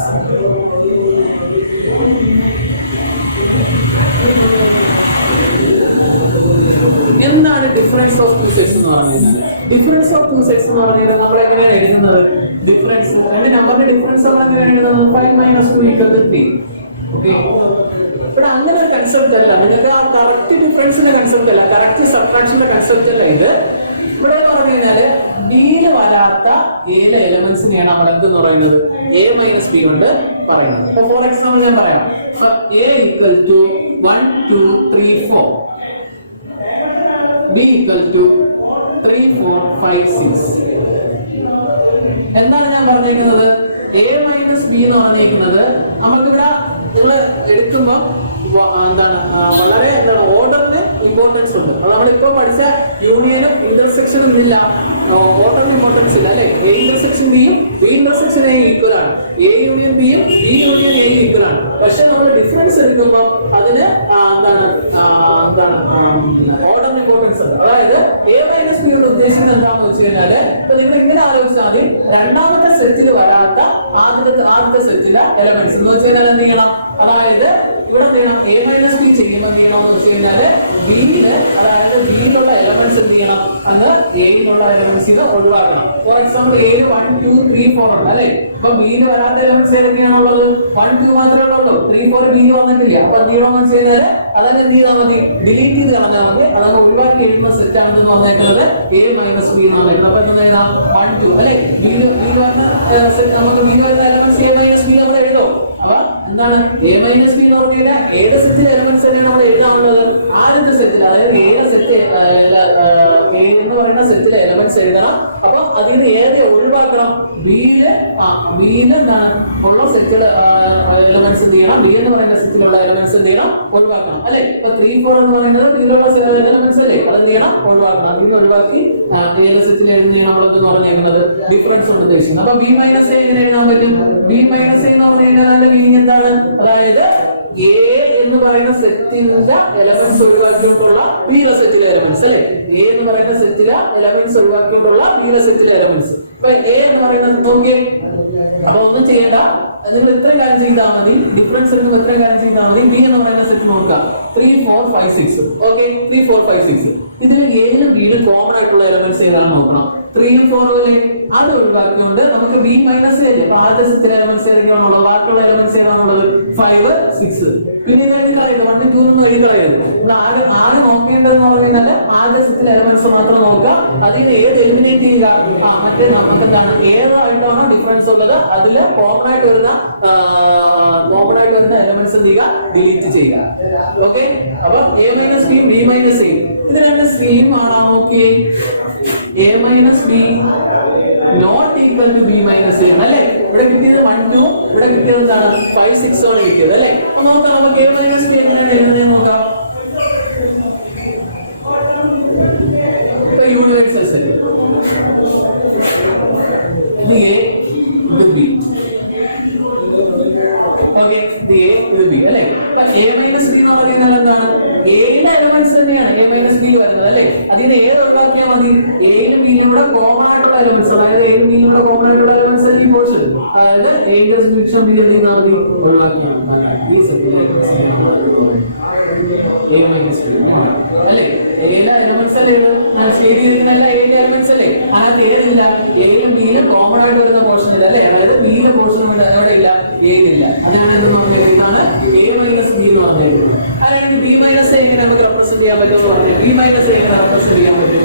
എന്താണ് ഡിഫറൻസ് ഓഫ് ടു സെറ്റ്സ് എന്ന് പറഞ്ഞാൽ? ഡിഫറൻസ് ഓഫ് ടു സെറ്റ്സ് എന്ന് പറഞ്ഞാൽ നമ്മൾ എങ്ങനെയാണ് എഴുതുന്നത്? ഡിഫറൻസ് രണ്ട് നമ്പറിന്റെ ഡിഫറൻസ് എങ്ങനെയാണ് എഴുതുന്നത്? 5 - 2 = 3. ഓക്കെ, ഇവിടെ അങ്ങനെ ഒരു കൺസെപ്റ്റ് അല്ല. നിങ്ങൾക്ക് ആ കറക്റ്റ് ഡിഫറൻസിന്റെ കൺസെപ്റ്റ് അല്ല, കറക്റ്റ് സബ്ട്രാക്ഷന്റെ കൺസെപ്റ്റ് അല്ല ഇത്. ഇവിടെ പറഞ്ഞു കഴിഞ്ഞാല് ബിയില് വരാത്ത എയിലെ എലമെന്റ്സിനെയാണ് നമ്മൾ എന്തെന്ന് പറയുന്നത്? എ മൈനസ് ബി കൊണ്ട് പറയുന്നത്. അപ്പൊ ഫോർ എക്സാമ്പിൾ ഞാൻ പറയാം. A equal to 1 2 3 4, B equal to 3 4 5 6. എന്താണ് ഞാൻ പറഞ്ഞിരിക്കുന്നത്? എ മൈനസ് ബി എന്ന് പറഞ്ഞിരിക്കുന്നത് നമുക്കിവിടെ നിങ്ങൾ എടുക്കുമ്പോൾ എന്താണ് വളരെ എന്താണ് ഓർഡറിന് ഇമ്പോർട്ടൻസ് ഉണ്ട്. അത് നമ്മളിപ്പോ പഠിച്ച യൂണിയനും ഇന്റർസെക്ഷനും ഇല്ല, ഓർഡറിന് ഇമ്പോർട്ടൻസ് ഇല്ല അല്ലെ? എ ഇന്റർസെക്ഷൻ ബിയും ബി ഇന്റർസെക്ഷൻ എ ഈക്വൽ ആണ്, എ യൂണിയൻ ബിയും ബി യൂണിയൻ എ ഈക്വൽ ആണ്. പക്ഷെ നമ്മൾ ഡിഫറൻസ് എടുക്കുമ്പോൾ അതിന് ഓർഡറിന് ഇമ്പോർട്ടൻസ് ഉണ്ട്. അതായത് എ മൈനസ് ബിയുടെ ഉദ്ദേശിക്കുന്നത് എന്താണെന്ന് വെച്ച് കഴിഞ്ഞാല് ഇപ്പൊ നിങ്ങൾ ഇങ്ങനെ ആലോചിച്ചാൽ മതി. രണ്ടാമത്തെ സെറ്റിൽ വരാത്ത ആദ്യത്തെ സെറ്റിലെ എലമെന്റ്സ് എന്ന് വെച്ച് കഴിഞ്ഞാൽ എന്ത് ചെയ്യണം? അതായത് ഇവിടെ എന്ത് ചെയ്യണം? എ മൈനസ് ബി ചെയ്യുമ്പോൾ എന്ത് ചെയ്യണമെന്ന് വെച്ച് കഴിഞ്ഞാല് ബിയില്, അതായത് ബിയിലുള്ള എലമെന്റ്സ് എന്ത് ചെയ്യണം? അന്ന് എയിലുള്ള എലമെന്റ്സിന് ഒഴിവാക്കണം. ഫോർ എക്സാമ്പിൾ എയിൽ 1 2 3 4 ഉണ്ട് അല്ലെ? അപ്പൊ ബിയിൽ വരാത്ത എലമെന്റ്സ് ഏതൊക്കെയാണുള്ളത്? 1 2 മാത്രമേ ഉള്ളൂ. 3 4 ബിയിൽ വന്നിട്ടില്ല. അപ്പൊ എന്ത് ചെയ്യണമെന്ന് വെച്ച് കഴിഞ്ഞാല് അതൊക്കെ എന്ത് ചെയ്താൽ മതി? ഡിലീറ്റ് ചെയ്ത് കളഞ്ഞാൽ മതി. അതങ്ങ് ഒഴിവാക്കി എഴുതുന്ന സെറ്റ് ആണെന്ന് വന്നേക്കുന്നത് എ മൈനസ് ബി എന്നാണ് എഴുതുന്നത്. അപ്പൊ എന്ത് ചെയ്യണം? 1 2 അല്ലെ? ബിയിൽ വരുന്ന നമുക്ക് ബിയിൽ വരുന്ന എലമെന്റ്സ് എ മൈനസ് ബി നമ്മൾ എഴുതും. അപ്പൊ എന്താണ് എ മൈനസ് ബി എന്ന് പറഞ്ഞു കഴിഞ്ഞാൽ ഏത് സെറ്റിലെ എലമെന്റ്സ് തന്നെയാണ് നമ്മൾ എഴുതാനുള്ളത്? ആദ്യത്തെ സെറ്റിൽ, അതായത് ഏത് സെറ്റ് എ എന്ന് പറയുന്ന സെറ്റിലെ എലമെന്റ്സ് എഴുതണം. അപ്പൊ അതിൽ നിന്ന് ഏത് ഒഴിവാക്കണം? ബിയില് എന്താണ് ഉള്ള സെറ്റിലെ എലമെന്റ്സ് എന്ത് ചെയ്യണം? ബി എന്ന് പറയുന്ന സെറ്റിലുള്ള എലമെന്റ്സ് എന്ത് ചെയ്യണം? ഒഴിവാക്കണം അല്ലെ? ഇപ്പൊ 3 4 എന്ന് പറയുന്നത് ബിയിലുള്ള എലമെന്റ്സ് അല്ലേ? അതെന്ത് ചെയ്യണം? ഒഴിവാക്കണം. അതിൽ നിന്ന് ഒഴിവാക്കി ഏത് സെറ്റിൽ എഴുതി നമ്മൾ എന്തെന്ന് പറഞ്ഞേക്കുന്നത്? ഡിഫറൻസ് കൊണ്ട് ഉദ്ദേശിക്കുന്നത്. അപ്പൊ ബി മൈനസ് എ എങ്ങനെ എഴുതാൻ പറ്റും? ബി മൈനസ് എ എന്ന് പറഞ്ഞു കഴിഞ്ഞാൽ അതിന്റെ മീനിങ് എന്താണ്? അതായത് എ എന്ന് പറയുന്ന സെറ്റിന്റെ എലമെന്റ്സ് ഒഴിവാക്കിയിട്ടുള്ള ബിയിലെ സെറ്റിലെ എലമെന്റ്സ് അല്ലെ? എ എന്ന് പറയുന്ന സെറ്റിലെ എലമെന്റ്സ് ഒഴിവാക്കിയിട്ടുള്ള ബിയിലെ സെറ്റിലെ എലമെന്റ്സ്. ഇപ്പൊ എ എന്ന് പറയുന്നത് നോക്കിയേ. അപ്പൊ ഒന്നും ചെയ്യേണ്ട, നിങ്ങൾ ഇത്രയും കാര്യം ചെയ്താൽ മതി. ഡിഫറൻസ് എടുക്കുമ്പോൾ ഇത്രയും കാര്യം ചെയ്താൽ മതി. ബി എന്ന് പറയുന്ന സെറ്റ് നോക്കുക. 3 4 5 6. ഓക്കെ, 3 4 5 6. ഇതിൽ എയിലും ബിയിലും കോമൺ ആയിട്ടുള്ള എലമെന്റ്സ് ഏതാണെന്ന് നോക്കണം. 3 4 അല്ലേ? അത് ഒഴിവാക്കിക്കൊണ്ട് നമുക്ക് ബി മൈനസ് എ അല്ലേ? അപ്പൊ ആദ്യത്തെ സെറ്റിലെ എലമെന്റ്സ് ഏതൊക്കെയാണുള്ളത്? ബാക്കിയുള്ള എലമെന്റ്സ് ഏതാണുള്ളത്? 5 6. പിന്നെ ഇത് എഴുതി കളയരുത്, 1 2 ഒന്നും എഴുതി കളയരുത്. ആര് നോക്കേണ്ടതെന്ന് പറഞ്ഞു കഴിഞ്ഞാൽ ആദ്യ സെറ്റിലെ എലമെന്റ്സ് മാത്രം നോക്കുക. അതിന് ഏത് എലിമിനേറ്റ് ചെയ്യുക? മറ്റേ നമുക്ക് എന്താണ് ഏതായിട്ടാണോ ഡിഫറൻസ് ഉള്ളത് അതില് കോമൺ ആയിട്ട് വരുന്ന എലമെന്റ്സ് എന്ത് ചെയ്യുക? ഡിലീറ്റ് ചെയ്യുക. ഓക്കെ, അപ്പൊ A minus B B minus A ഇത് രണ്ട് സെയിം ആണോ നോക്കിയേ? A minus B not equal to B minus A അല്ലേ? ഇവിടെ 2 ഇവിടെ കിട്ടിയത് എന്താണ് 5 6 ആണ് കിട്ടിയത് അല്ലേ? അപ്പൊ നോക്കാം നമുക്ക് a മൈനസ് ബി എങ്ങനെയാണ് എഴുതുന്നത് നോക്കാം. യൂണിവേഴ്സൽ സെറ്റ് ഇത് a ഇത് b. ഓക്കെ ഇത് a ഇത് b അല്ലേ? അപ്പൊ a മൈനസ് ബി എന്ന് പറയുന്നത് എന്താണ്? a യുടെ എലമെന്റ്സ് തന്നെയാണ് a മൈനസ് ബി വരുന്നത് അല്ലേ? അതിന് ഏത് ഒഴിവാക്കിയാൽ മതി? a യും b യും കൂടെ കോമൺ ആയിട്ടുള്ള എലമെന്റ്സ്, അതായത് a യും b യും കൂടെ കോമൺ ആയിട്ടുള്ള എലമെന്റ്സ് ഈ പോർഷൻ, അതായത് a യുടെ ഡിവിഷൻ b എന്ത് ചെയ്താൽ മതി? ഒഴിവാക്കിയാൽ മതി. ഈ സെറ്റിലെ a മൈനസ് ബി അല്ലേ? a യുടെ എലമെന്റ്സ് അല്ലേ ഞാൻ സ്റ്റേറ്റ് ചെയ്തിരിക്കുന്നല്ല a യുടെ എലമെന്റ്സ് അല്ലേ? അതിനകത്ത് ഏതില്ല? a യും b യും കോമൺ ആയിട്ട് വരുന്ന പോർഷൻ ഇല്ല അല്ലേ? അതായത് b യുടെ പോർഷൻ എവിടെ ഇല്ല? a യിലില്ല. അതാണ് എന്ത് പറഞ്ഞത്? ഇതാണ് a മൈനസ് ബി എന്ന് പറഞ്ഞത്. അതായത് ബി മൈനസ് എ എങ്ങനെ നമുക്ക് റെപ്രസെന്റ് ചെയ്യാൻ പറ്റുമെന്ന് പറഞ്ഞാൽ ബി മൈനസ് എ എങ്ങനെ റെപ്രസെന്റ് ചെയ്യാൻ പറ്റും?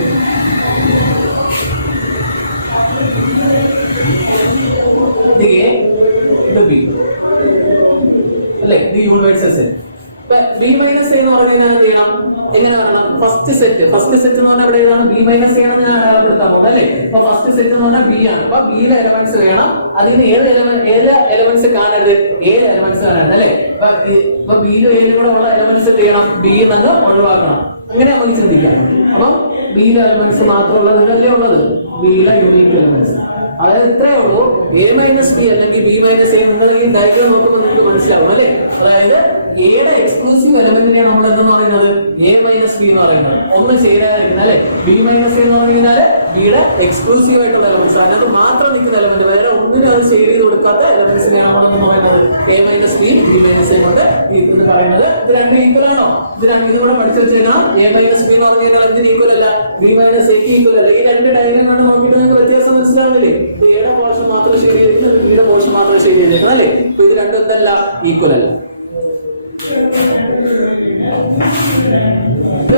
ഇത് എ ഇത് ബി അല്ലേ? ഇത് universal set. B minus A എന്ന് പറഞ്ഞു കഴിഞ്ഞാൽ എന്ത് ചെയ്യണം? എങ്ങനെ പറയണം? ഫസ്റ്റ് സെറ്റ് എന്ന് പറഞ്ഞാൽ ഇവിടെ ഏതാണ്? ബി മൈനസ് എ ആണെന്ന് ഞാൻ അടയാളപ്പെടുത്താൻ പോകുന്നത് അല്ലേ? അപ്പൊ ഫസ്റ്റ് സെറ്റ് എന്ന് പറഞ്ഞാൽ ബി ആണ്. അപ്പൊ ബിയിലെ എലമെന്റ്സ് വേണം. അതിന് ഏത് എലമെന്റ്സ് കാണരുത്? ഏത് എലമെന്റ്സ് കാണരുത് അല്ലേ? അപ്പൊ ബിയിലും ഏതിലും കൂടെ ഉള്ള എലമെന്റ്സ് എന്ത് ചെയ്യണം? ബി നിന്ന് ഒഴിവാക്കണം. അങ്ങനെ നമുക്ക് ചിന്തിക്കാം. അപ്പം ബിയിലെ എലമെന്റ്സ് മാത്രമുള്ളത് ഇതല്ലേ ഉള്ളത്? ബിയിലെ യൂണിക് എലമെന്റ്സ്. അതായത് ഇത്രയേ ഉള്ളൂ. എ മൈനസ് ബി അല്ലെങ്കിൽ ബി മൈനസ് എ നിങ്ങൾ ഈ ഡയഗ്രം നോക്കുമ്പോൾ നിങ്ങൾക്ക് മനസ്സിലാവും അല്ലേ? അതായത് എയുടെ എക്സ്ക്ലൂസീവ് എലമെന്റിനെയാണ് നമ്മൾ എന്തെന്ന് പറയുന്നത്? എ മൈനസ് ബി എന്ന് പറയുന്നത്. ഒന്ന് ശരിയായിരിക്കുന്നത് അല്ലെ? ബി മൈനസ് എ എന്ന് പറഞ്ഞു കഴിഞ്ഞാൽ ബിയുടെ എക്സ്ക്ലൂസീവ് ആയിട്ടുള്ള എലമെന്റ്സ്, അതിനകത്ത് മാത്രം നിൽക്കുന്ന എലമെന്റ്, വേറെ ഒന്നിനും അത് ഷെയർ ചെയ്ത് കൊടുക്കാത്ത എലമെന്റ്സിനെയാണ് നമ്മൾ എന്ന് പറയുന്നത് A minus B B minus A കൊണ്ട് ഇത് പറയുന്നത്. ഇത് രണ്ട് ഈക്വൽ ആണോ? ഇത് കൂടെ പഠിച്ചു വെച്ചേക്കണം. എ മൈനസ് ബി എന്ന് പറഞ്ഞു കഴിഞ്ഞാൽ എന്തിന് ഈക്വൽ അല്ല? ബി മൈനസ് എക്ക് ഈക്വൽ അല്ല. ഈ രണ്ട് ഡയഗ്രം കണ്ട് നോക്കിയിട്ട് നിങ്ങൾക്ക് വ്യത്യാസം മനസ്സിലാവുന്നില്ലേ? ഇത് എയുടെ പോർഷൻ മാത്രം ഷെയർ ചെയ്തിരിക്കുന്നത്, ബിയുടെ പോർഷൻ മാത്രം ഷെയർ ചെയ്തേക്കണം അല്ലേ? അപ്പൊ ഇത് രണ്ടും എന്തല്ല? ഈക്വൽ അല്ല.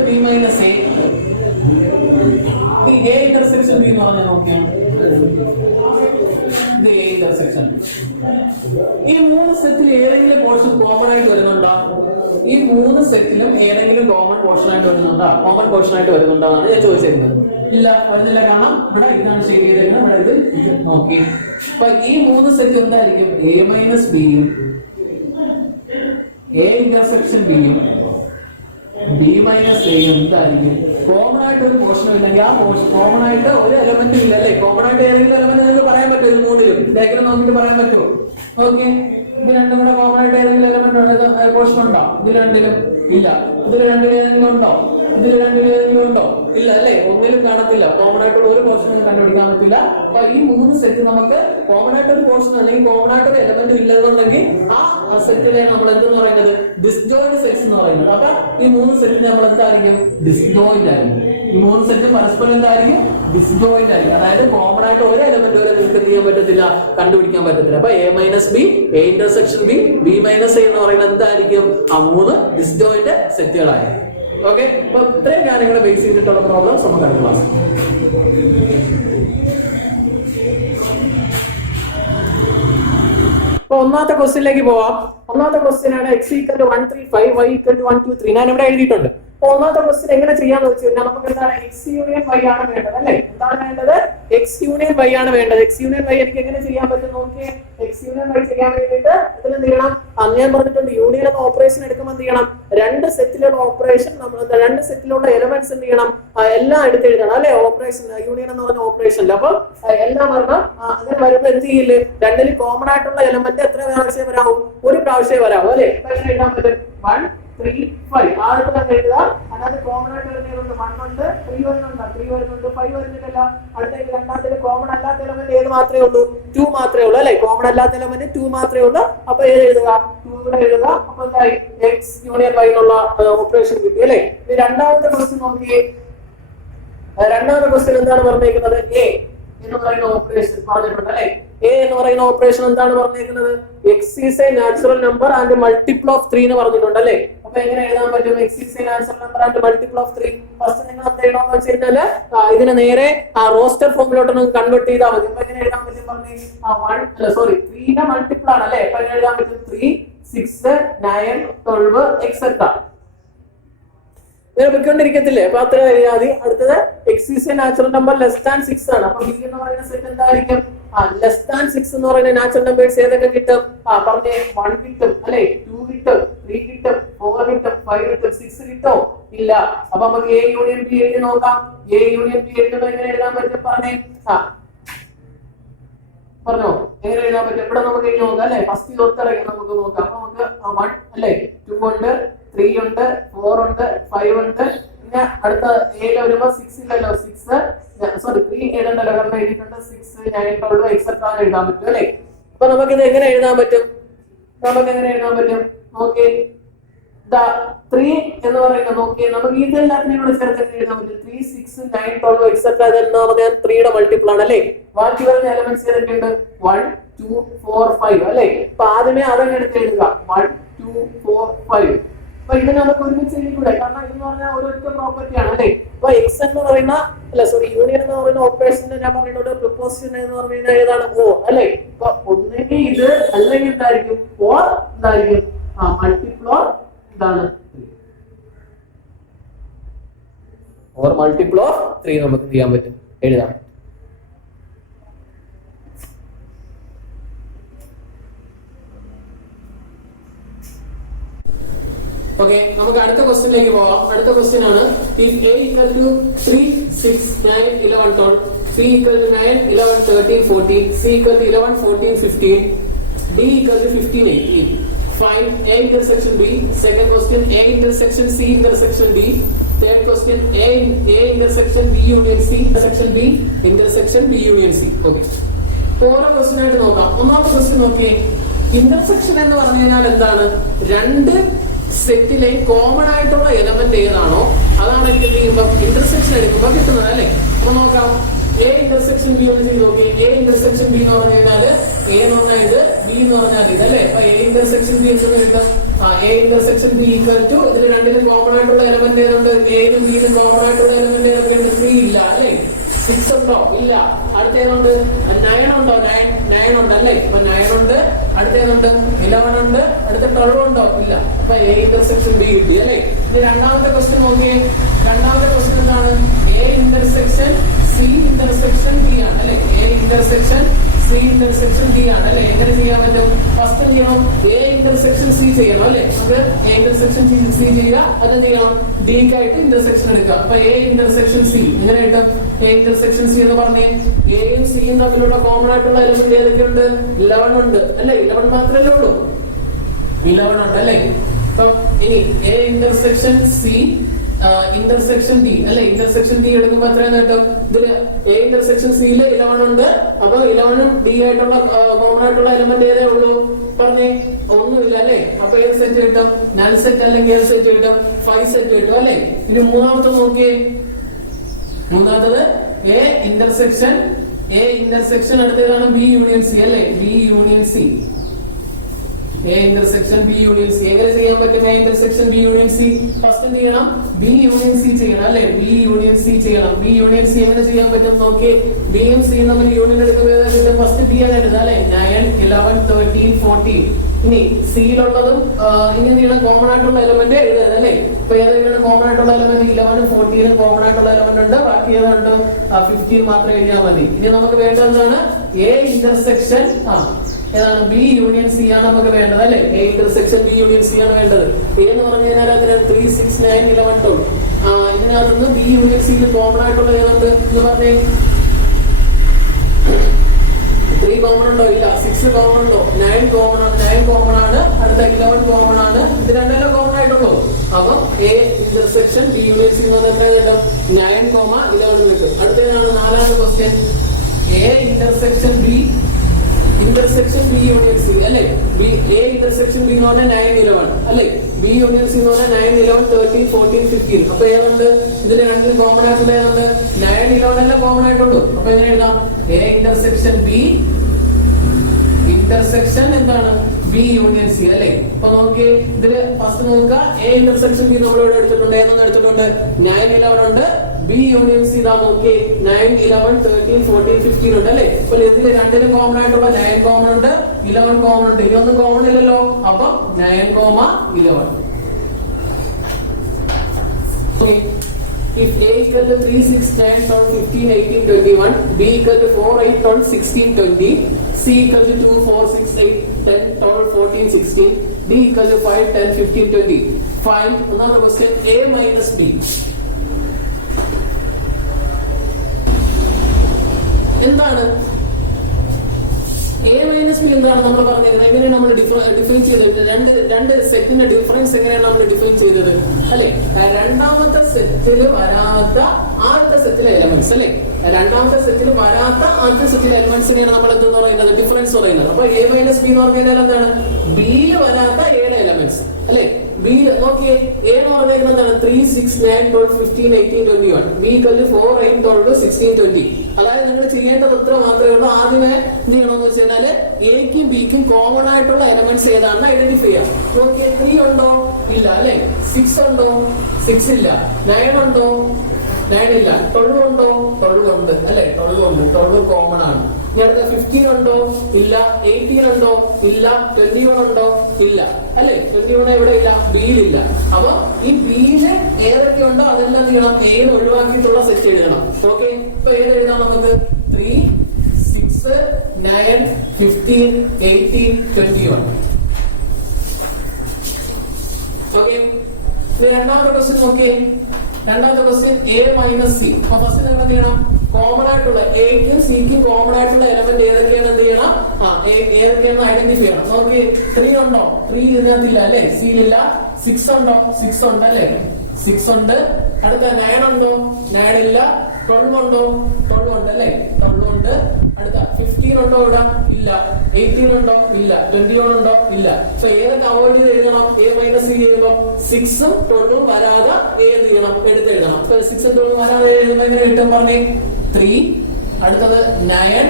B minus A intersection B എന്ന് പറഞ്ഞാൽ നോക്കിയാണ് ഇത് എ ഇന്റർസെക്ഷൻ. ഈ മൂന്ന് സെറ്റിൽ ഏതെങ്കിലും പോർഷൻ കോമൺ ആയിട്ട് വരുന്നുണ്ടോ? ഈ മൂന്ന് സെറ്റിലും ഏതെങ്കിലും കോമൺ പോർഷൻ ആയിട്ട് വരുന്നുണ്ടോ? കോമൺ പോർഷൻ ആയിട്ട് വരുന്നുണ്ടോ എന്നാണ് ഞാൻ ചോദിച്ചിരുന്നത്. ഇല്ല, വരുന്നില്ല. കാരണം ഇവിടെ ഇതാണ് ഷെയ്ഡ് ചെയ്തേക്കുന്നത്. ഇവിടെ ഇത് നോക്കി. അപ്പൊ ഈ മൂന്ന് സെറ്റ് എന്തായിരിക്കും? എ മൈനസ് ബിയും എ ഇന്റർസെക്ഷൻ ബിയും ബി മൈനസ് എ എന്തായിരിക്കും? കോമൺ ആയിട്ട് ഒരു പോർഷൻ ഇല്ലെങ്കിൽ ആ പോർഷൻ കോമൺ ആയിട്ട് ഒരു എലമെന്റും ഇല്ല അല്ലേ? കോമൺ ആയിട്ട് ഏതെങ്കിലും എലമെന്റ് നിങ്ങൾക്ക് പറയാൻ പറ്റുമോ? ഇത് മൂന്നിലും ഡയഗ്രം നോക്കിയിട്ട് പറയാൻ പറ്റുമോ? ഓക്കെ, ഇത് രണ്ടും കൂടെ കോമൺ ആയിട്ട് ഏതെങ്കിലും എലമെന്റ് പോർഷൻ ഉണ്ടോ? ഇതിൽ രണ്ടിലും ഇല്ല. ഇതിൽ രണ്ടിലും ഏതെങ്കിലും ഉണ്ടോ? ഇതിൽ രണ്ടിലും ഏതെങ്കിലും ഉണ്ടോ? ഇല്ല അല്ലേ? ഒന്നിലും കാണത്തില്ല. കോമൺ ആയിട്ടുള്ള ഒരു പോർഷനും കണ്ടുപിടിക്കാൻ പറ്റില്ല. അപ്പൊ ഈ മൂന്ന് സെറ്റ് നമുക്ക് കോമൺ ആയിട്ട് ഒരു പോർഷൻ അല്ലെങ്കിൽ കോമൺ ആയിട്ട് ഒരു എലമെന്റ് ഇല്ലെന്നുണ്ടെങ്കിൽ ആ സെറ്റിലെ നമ്മൾ എന്തെന്ന് പറയുന്നത്? ഡിസ്ജോയിന്റ് സെറ്റ്സ് എന്ന് പറയുന്നത്. അപ്പൊ ഈ മൂന്ന് സെറ്റിന് നമ്മൾ എന്തായിരിക്കും? ഡിസ്ജോയിന്റ് ആയിരിക്കും. ഈ മൂന്ന് സെറ്റ് പരസ്പരം എന്തായിരിക്കും? ഡിസ്ജോയിന്റ് ആയിരിക്കും. അതായത് കോമൺ ആയിട്ട് ഒരു എലമെന്റ് വരെ നിങ്ങൾക്ക് എന്ത് ചെയ്യാൻ പറ്റത്തില്ല? കണ്ടുപിടിക്കാൻ പറ്റത്തില്ല. അപ്പൊ A minus B, A intersection B, B minus A എന്ന് പറയുന്നത് എന്തായിരിക്കും? ആ മൂന്ന് ഡിസ്ജോയിന്റ് സെറ്റുകളായിരിക്കും. ഓക്കെ, അപ്പൊ ഇത്രയും കാര്യങ്ങൾ ബേസ് ചെയ്തിട്ടുള്ള പ്രോബ്ലംസ് നമുക്ക് അടുത്ത ക്ലാസ്. അപ്പൊ ഒന്നാമത്തെ ക്വസ്റ്റ്യനിലേക്ക് പോവാം. ഒന്നാമത്തെ ക്വസ്റ്റ്യൻ ആണ് x = 135 y = 123. ഞാൻ ഇവിടെ എഴുതിയിട്ടുണ്ട്. അപ്പൊ ഒന്നാമത്തെ ക്വസ്റ്റ്യൻ എങ്ങനെ ചെയ്യാന്ന് വെച്ച് കഴിഞ്ഞാൽ നമുക്ക് എന്താണ്? x യൂണിയൻ y ആണ് വേണ്ടത് അല്ലേ? എന്താണ് വേണ്ടത്? x യൂണിയൻ y ആണ് വേണ്ടത്. x യൂണിയൻ y എനിക്ക് എങ്ങനെ ചെയ്യാൻ പറ്റും നോക്കിയേ. x യൂണിയൻ y ചെയ്യാൻ വേണ്ടിയിട്ട് ഇതിൽ എന്ത് ചെയ്യണം? അന്ന് ഞാൻ പറഞ്ഞിട്ടുണ്ട്, യൂണിയൻ എന്ന ഓപ്പറേഷൻ എടുക്കുമ്പോൾ എന്ത് ചെയ്യണം? രണ്ട് സെറ്റിലുള്ള ഓപ്പറേഷൻ നമ്മൾ രണ്ട് സെറ്റിലുള്ള എലമെന്റ്സ് എന്ത് ചെയ്യണം? എല്ലാം എടുത്ത് എഴുതണം അല്ലെ? ഓപ്പറേഷൻ യൂണിയൻ എന്ന് പറഞ്ഞ ഓപ്പറേഷനിൽ അപ്പൊ എല്ലാം വരണം. അങ്ങനെ വരുമ്പോൾ എന്ത് ചെയ്യില്ലേ? രണ്ടിൽ കോമൺ ആയിട്ടുള്ള എലമെന്റ് എത്ര പ്രാവശ്യം വരാവും? ഒരു പ്രാവശ്യം വരാവും അല്ലെ? എഴുതാൻ പറ്റും 1 3 5. ആദ്യത്തെ തന്നെ എഴുതുക. അതായത് കോമൺ ആയിട്ട് വരുന്നുണ്ട് 1 ഉണ്ട്, 3 വരുന്നുണ്ട്, 3 വരുന്നുണ്ട്, 5 വരുന്നില്ല. അടുത്തേക്ക് രണ്ടാമത്തെ കോമൺ അല്ലാത്ത എലമെന്റ് ഏത് മാത്രമേ ഉള്ളൂ? 2 മാത്രമേ ഉള്ളൂ അല്ലെ? കോമൺ അല്ലാത്ത എലമെന്റ് 2 മാത്രമേ ഉള്ളൂ. അപ്പൊ ഏത് എഴുതുക? 2 കൂടെ എഴുതുക. അപ്പൊ എന്തായി? x യൂണിയൻ y എന്നുള്ള ഓപ്പറേഷൻ കിട്ടി അല്ലെ? ഇനി രണ്ടാമത്തെ ക്വസ്റ്റ്യൻ നോക്കിയേ. രണ്ടാമത്തെ ക്വസ്റ്റ്യൻ എന്താണ് പറഞ്ഞിരിക്കുന്നത്? a എന്ന് പറയുന്ന ഓപ്പറേഷൻ പറഞ്ഞിട്ടുണ്ട് അല്ലെ? a എന്ന് പറയുന്ന ഓപ്പറേഷൻ എന്താണ് പറഞ്ഞിരിക്കുന്നത്? x is a natural number and multiple of 3 എന്ന് പറഞ്ഞിട്ടുണ്ട് അല്ലെ? അപ്പൊ എങ്ങനെ എഴുതാൻ പറ്റും? x is a natural number and multiple of 3. First നിങ്ങൾ എന്ത് ചെയ്യണമെന്ന് വെച്ച് കഴിഞ്ഞാല് ഇതിനെ നേരെ റോസ്റ്റർ ഫോമിലോട്ട് നിങ്ങൾക്ക് കൺവേർട്ട് ചെയ്താൽ മതി. അപ്പൊ എങ്ങനെ എഴുതാൻ പറ്റും? പറഞ്ഞേ 3 ന്റെ മൾട്ടിപ്പിൾ ആണ് അല്ലെ? അപ്പൊ എങ്ങനെ എഴുതാൻ പറ്റും? 3 6 9 12 എക്സെട്രാ ഇങ്ങനെ പൊയ്ക്കൊണ്ടിരിക്കത്തില്ലേ? അപ്പൊ അത്ര എഴുതാതി. അടുത്തത് x is a natural number less than 6 ആണ്. അപ്പൊ b എന്ന് പറയുന്ന സെറ്റ് എന്തായിരിക്കും? ലെസ് ദാൻ 6 എന്ന് പറയുന്ന നാച്ചുറൽ നമ്പേഴ്സ് ഏതൊക്കെ കിട്ടും? പറഞ്ഞേ. 1 കിട്ടും അല്ലെ, 2 കിട്ടും, 3 കിട്ടും, 4 കിട്ടും, 5 കിട്ടും, 6 കിട്ടോ? ഇല്ല. അപ്പൊ നമുക്ക് എ യൂണിയൻ ബി എഴുതി നോക്കാം. എ യൂണിയൻ ബി എഴുതുമ്പോൾ എങ്ങനെ എഴുതാൻ പറ്റും? പറഞ്ഞേ. പറഞ്ഞോ, എങ്ങനെ എഴുതാൻ പറ്റും? ഇവിടെ നമുക്ക് എഴുതി നോക്കാം അല്ലെ. ഫസ്റ്റ് തൊട്ടിറങ്ങി നമുക്ക് നോക്കാം. അപ്പൊ നമുക്ക് 1 അല്ലെ, 2 ഉണ്ട്, 3 ഉണ്ട്, 4 ഉണ്ട്, 5 ഉണ്ട്. പിന്നെ അടുത്ത എയില് വരുമ്പോ 6 ഇല്ലല്ലോ, 3 എഴുതണ്ടല്ലോ, കാരണം എഴുതിയിട്ടുണ്ട് 6, 9, 12 എക്സെട്രാ എഴുതാൻ പറ്റും അല്ലെ. അപ്പൊ നമുക്ക് ഇത് എങ്ങനെ എഴുതാൻ പറ്റും? നോക്കിയേ, 3 എന്ന് പറയുന്നത് നോക്കിയേ, നമുക്ക് ഇതെല്ലാത്തിനെയും കൂടെ ചേർത്ത് എഴുതാൻ പറ്റും. 3, 6, 9, 12 എക്സെട്രാ എന്ന് പറഞ്ഞാൽ 3യുടെ മൾട്ടിപ്പിൾ ആണ് അല്ലെ. ബാക്കി വരുന്ന എലമെന്റ്സ് ഏതൊക്കെയുണ്ട്? 1, 2, 4, 5 അല്ലെ. അപ്പൊ ആദ്യമേ അതങ്ങ് എടുത്ത് എഴുതുക. 1, 2, 4, 5. അപ്പൊ ഇത് നമുക്ക് ഒരുമിച്ച് എഴുതിക്കൂടെ? കാരണം ഇതെന്ന് പറഞ്ഞാൽ ഒരൊറ്റ പ്രോപ്പർട്ടി ആണ് അല്ലെ. അപ്പൊ എക്സ് എന്ന് പറയുന്ന യൂണിയൻ എന്ന് പറയുന്ന ഓപ്പറേഷൻ ഞാൻ പറഞ്ഞിട്ടുണ്ട്. പ്രിപ്പോസിഷൻ എന്ന് പറയുന്നത് ഏതാണ്? ഓ അല്ലെ. അപ്പൊ ഒന്നെങ്കിൽ ഇത് അല്ലെങ്കിൽ എന്തായിരിക്കും? ഓർ എന്തായിരിക്കും? മൾട്ടിപ്പിൾ ഓർ ഇതാണ് ഓർ മൾട്ടിപ്പിൾ ഓർ 3 നമുക്ക് ചെയ്യാൻ പറ്റും, എഴുതാം. ഓക്കെ, നമുക്ക് അടുത്ത ക്വസ്റ്റ്യനിലേക്ക് പോവാം. അടുത്ത ക്വസ്റ്റ്യൻ ആണ്, if a equal to 3, 6, 9, 11, 12, b equal to 9, 11, 13, 14, c equal to 11, 14, 15, d equal to 15, 18. Find a intersection b. Second question, a intersection c intersection d. Third question, a intersection b union c intersection b intersection b union c. Okay, ഓരോ question ആയിട്ട് നോക്കാം. ഒന്നാമത്തെ question നോക്കിയേ, intersection എന്ന് പറഞ്ഞു കഴിഞ്ഞാൽ എന്താണ്? രണ്ട് സെറ്റിലെ കോമൺ ആയിട്ടുള്ള എലമെന്റ് ഏതാണോ അതാണ് എനിക്ക് എന്ത് ചെയ്യുമ്പോൾ ഇന്റർസെക്ഷൻ എടുക്കുമ്പോൾ കിട്ടുന്നത് അല്ലെ. അപ്പൊ നോക്കാം, എ ഇന്റർസെക്ഷൻ ബി ഒന്ന് ചെയ്ത് നോക്കി. എ ഇന്റർസെക്ഷൻ ബി എന്ന് പറഞ്ഞു കഴിഞ്ഞാല് എ എന്ന് പറഞ്ഞാൽ ഇത്, ബി എന്ന് പറഞ്ഞാൽ ഇത് അല്ലെ. അപ്പൊ എ ഇന്റർസെക്ഷൻ ബി എന്ന് കിട്ടും. A intersection B equal to ഇതിൽ രണ്ടിനും കോമൺ ആയിട്ടുള്ള എലമെന്റ് ഏതുണ്ട്? എയിലും ബിയിലും കോമൺ ആയിട്ടുള്ള എലമെന്റ് ഏതൊക്കെയുണ്ട്? 3 ഇല്ല അല്ലെ. 6 ഉണ്ടോ? ഇല്ല. അടുത്തേതുണ്ട്? 9 ഉണ്ടോ? 9 ഉണ്ട് അല്ലെ. അപ്പൊ 9 ഉണ്ട്. അടുത്തേതുണ്ട്? 11 ഉണ്ട്. അടുത്ത 12 ഉണ്ടോ? ഇല്ല. അപ്പൊ എ ഇന്റർസെക്ഷൻ ബി കിട്ടി അല്ലെ. ഇനി രണ്ടാമത്തെ ക്വസ്റ്റ്യൻ നോക്കിയേ. രണ്ടാമത്തെ ക്വസ്റ്റ്യൻ എന്താണ്? A intersection C intersection D ആണ് അല്ലെ. A intersection C intersection D ആണ് അല്ലെ. എങ്ങനെ ചെയ്യാൻ പറ്റും? ഫസ്റ്റ് ചെയ്യണം, എ ഇന്റർസെക്ഷൻ സി ചെയ്യണം അല്ലെ. നമുക്ക് എ ഇന്റർസെക്ഷൻ സി ചെയ്യുക, അത് ചെയ്യണം ഡിക്കായിട്ട് ഇന്റർസെക്ഷൻ എടുക്കുക. അപ്പൊ എ ഇന്റർസെക്ഷൻ സി എങ്ങനെ കിട്ടും? എ ഇന്റർസെക്ഷൻ സി എന്ന് പറഞ്ഞേ, എയും സിയും തമ്മിലുള്ള കോമൺ ആയിട്ടുള്ള എലമെന്റ് ഏതൊക്കെയുണ്ട്? 11 ഉണ്ട് അല്ലെ. 11 മാത്രമല്ലേ ഉള്ളൂ. 11 ഉണ്ട് അല്ലെ. അപ്പൊ ഇനി A intersection C intersection D അല്ലെ. ഇന്റർസെക്ഷൻ ഡി എടുക്കുമ്പോ എത്രയാണ് കിട്ടും? ഇതില് എ ഇന്റർസെക്ഷൻ സിയില് 11 ഉണ്ട്. അപ്പൊ 11ഉം ഡി ആയിട്ടുള്ള കോമൺ ആയിട്ടുള്ള എലമെന്റ് ഏതേ ഉള്ളൂ? പറഞ്ഞേ, ഒന്നുമില്ല അല്ലെ. അപ്പൊ ഏത് സെറ്റ് കിട്ടും? നൾ സെറ്റ് അല്ലെങ്കിൽ ഏത് സെറ്റ് കിട്ടും? 5 സെറ്റ് കിട്ടും അല്ലെ. ഇനി മൂന്നാമത്തെ നോക്കിയേ. മൂന്നാമത്തത് എ ഇന്റർസെക്ഷൻ അടുത്തതാണ് ബി യൂണിയൻ സി അല്ലെ. B union C. A intersection B union C എങ്ങനെ ചെയ്യാൻ പറ്റും? A intersection B union C first ചെയ്യണം, ബി യൂണിയൻ സി ചെയ്യണം അല്ലെ. ബി യൂണിയൻ സി ചെയ്യണം. ബി യൂണിയൻ സി എങ്ങനെ ചെയ്യാൻ പറ്റും നോക്കി. ബിയും സിയും തമ്മിൽ യൂണിയൻ എടുക്കുമ്പോൾ ഫസ്റ്റ് ബി ആണ് എടുത്തത് അല്ലെ. 9, 11, 13, 14. ഇനി സിയിലുള്ളതും ഇനി എന്താണ് കോമൺ ആയിട്ടുള്ള എലമെന്റ് എഴുതുന്നത് അല്ലെ. ഇപ്പൊ ഏതൊക്കെയാണ് കോമൺ ആയിട്ടുള്ള എലമെന്റ്? 11, 14 കോമൺ ആയിട്ടുള്ള എലമെന്റ് ഉണ്ട്. ബാക്കി ഏതാണ്ട് 15 മാത്രം എഴുതിയാൽ മതി. ഇനി നമുക്ക് വേണ്ടത് എന്താണ്? എ ഇന്റർസെക്ഷൻ ഏതാണ്? ബി യൂണിയൻ സി ആണ് നമുക്ക് വേണ്ടത് അല്ലെ. A intersection B union C ആണ് വേണ്ടത്. എ എന്ന് പറഞ്ഞു കഴിഞ്ഞാൽ അതിന് 3, 6, 9, 11, 12. ഇതിനകത്തുനിന്ന് ബി യൂണിയൻ സിയിൽ കോമൺ ആയിട്ടുള്ള ഏതുണ്ട് എന്ന് പറഞ്ഞേ? 3 കോമൺ ഉണ്ടോ? ഇല്ല. 6 കോമൺ ഉണ്ടോ? 9 കോമൺ ആണ്. അടുത്ത 11 കോമൺ ആണ്. ഇത് രണ്ടെല്ലാം കോമൺ ആയിട്ടുള്ളൂ. അപ്പൊ A intersection B union C എന്ന് പറഞ്ഞാൽ കിട്ടും 9, 11 കിട്ടും. അടുത്തതാണ് നാലാമത്തെ question. A intersection B union C അല്ലെ. എ ഇന്റർസെക്ഷൻ ബി എന്ന് പറഞ്ഞാൽ 9, 11 അല്ലെ. ബി യൂണിയൻ സി എന്ന് പറഞ്ഞാൽ 9, 11, 13, 14, 15. അപ്പൊ ഏതുണ്ട്? ഇതിന് രണ്ടിനും കോമൺ ആയിട്ടുള്ള ഏതുണ്ട്? 9, 11 എല്ലാം കോമൺ ആയിട്ടുള്ളൂ. അപ്പൊ എങ്ങനെ എഴുതാം? എ ഇന്റർസെക്ഷൻ ബി ഇന്റർസെക്ഷൻ എന്താണ്? ബി യൂണിയൻ സി അല്ലെ. അപ്പൊ നോക്കി ഇതില് ഫസ്റ്റ് നോക്കുക. എ ഇന്റർസെക്ഷൻ ബി നമ്മളിവിടെ എടുത്തിട്ടുണ്ട്. ഏതൊന്നും എടുത്തിട്ടുണ്ട്? 9, 11 ഉണ്ട്. ബി യൂണിയൻ സി ഇതാ നോക്കി 9, 11, 13, 14, 15 ഉണ്ട് അല്ലെ. അപ്പൊ ഇതില് രണ്ടിനും കോമൺ ആയിട്ടുള്ള 9 കോമൺ ഉണ്ട്, 11 കോമൺ ഉണ്ട്. ഇതൊന്നും കോമൺ ഇല്ലല്ലോ. അപ്പൊ 9, 11. if A equal to 3, 6, 9, 12, 15, 18, 21, B equal to 4, 8, 12, 16, 20, C equal to 2, 4, 6, 8, 10, 12, 14, 16, D equal to 5, 10, 15, 20. Find another question, A minus B. എന്താണ് എ മൈനസ് ബി? എന്താണ് നമ്മൾ പറഞ്ഞത്? എങ്ങനെയാണ് നമ്മൾ ഡിഫൈൻ ചെയ്തത്? രണ്ട് സെറ്റിന്റെ ഡിഫറൻസ് എങ്ങനെയാണ് നമ്മൾ ഡിഫൈൻ ചെയ്തത് അല്ലെ? രണ്ടാമത്തെ സെറ്റിൽ വരാത്ത ആദ്യത്തെ സെറ്റിലെ എലമെന്റ്സ് അല്ലെ? രണ്ടാമത്തെ സെറ്റിൽ വരാത്ത ആദ്യത്തെ സെറ്റിലെ എലമെന്റ്സിനെയാണ് നമ്മൾ എന്തെന്ന് പറയുന്നത്? ഡിഫറൻസ് പറയുന്നത്. അപ്പൊ എ മൈനസ് ബി എന്ന് പറഞ്ഞാൽ എന്താണ്? ബിയിൽ വരാത്ത എയുടെ എലമെന്റ്സ് അല്ലെ? ബിയിൽ നോക്കിയേ, എ എന്ന് പറഞ്ഞാൽ എന്താണ്? 3, 6, 9, 12, 15, 18, 21. B equal to 4, 8, 12, 16, 20. അതായത് നിങ്ങൾ ചെയ്യേണ്ടത് ഇത്ര മാത്രമേ ഉള്ളൂ. ആദ്യമേ എന്ത് ചെയ്യണമെന്ന് വെച്ച് കഴിഞ്ഞാല് എക്കും ബിക്കും കോമൺ ആയിട്ടുള്ള എലമെന്റ്സ് ഏതാണെന്ന് ഐഡന്റിഫൈ ചെയ്യാം. നോക്കിയേ, 3 ഉണ്ടോ? ഇല്ല അല്ലെ? 6 ഉണ്ടോ? 6 ഇല്ല. 9 ഉണ്ടോ? 9 ഇല്ല. 12 ഉണ്ടോ? 12 ഉണ്ട് അല്ലെ? 12 ഉണ്ട്. 12 കോമൺ ആണ്. ഇനി അടുത്ത 15 ഉണ്ടോ? ഇല്ല. 18 ഉണ്ടോ? ഇല്ല. 21 ഉണ്ടോ? ഇല്ല അല്ലെ? 21 എവിടെ ഇല്ല? ബിയിലില്ല. അപ്പൊ ഈ ബിയില് ഏതൊക്കെ ഉണ്ടോ അതെല്ലാം ചെയ്യണം, ഏത് ഒഴിവാക്കിയിട്ടുള്ള സെറ്റ് എഴുതണം. ഓക്കെ, ഇപ്പൊ ഏത് എഴുതാം നമുക്ക്? 3, 6, 9, 15, 18, 21. ഓക്കെ, രണ്ടാമത്തെ ക്വസ്റ്റ്യൻ നോക്കിയേ. രണ്ടാമത്തെ ക്വസ്റ്റ്യൻ എ മൈനസ് സി. അപ്പൊ ഫസ്റ്റ് നിങ്ങൾ എന്ത് ചെയ്യണം? കോമൺ ആയിട്ടുള്ള എക്കും സിക്കും കോമൺ ആയിട്ടുള്ള എലമെന്റ് ഏതൊക്കെയാണ് എന്ത് ചെയ്യണം? ഏതൊക്കെയാണ് ഐഡന്റിഫൈ ചെയ്യണം. നോക്കി, 3 ഉണ്ടോ? 3 ഇതിനകത്തില്ല അല്ലെ? സി ഇല്ല. 6 ഉണ്ടോ? 6 ഉണ്ട് അല്ലെ? 6 ഉണ്ട്. അടുത്ത 9 ഉണ്ടോ? 9 ഇല്ല. 12 ഉണ്ടോ? 12 ഉണ്ട് അല്ലെ? 12 ഉണ്ട്. അടുത്ത 15 ഉണ്ടോ? ഇവിടെ ഇല്ല. 18 ഉണ്ടോ? ഇല്ല. 21 ഉണ്ടോ? ഇല്ല. സോ ഏതൊക്കെ അവോയ്ഡ് ചെയ്ത് എഴുതണം? എ മൈനസ് സി എഴുതുമ്പോൾ 6ഉം 12ഉം വരാതെ ഏത് ചെയ്യണം? എടുത്ത് എഴുതണം. 6ഉം 12ഉം വരാതെ എഴുതുമ്പോൾ എങ്ങനെ എഴുതാൻ പറഞ്ഞേ? 3, അടുത്തത് 9,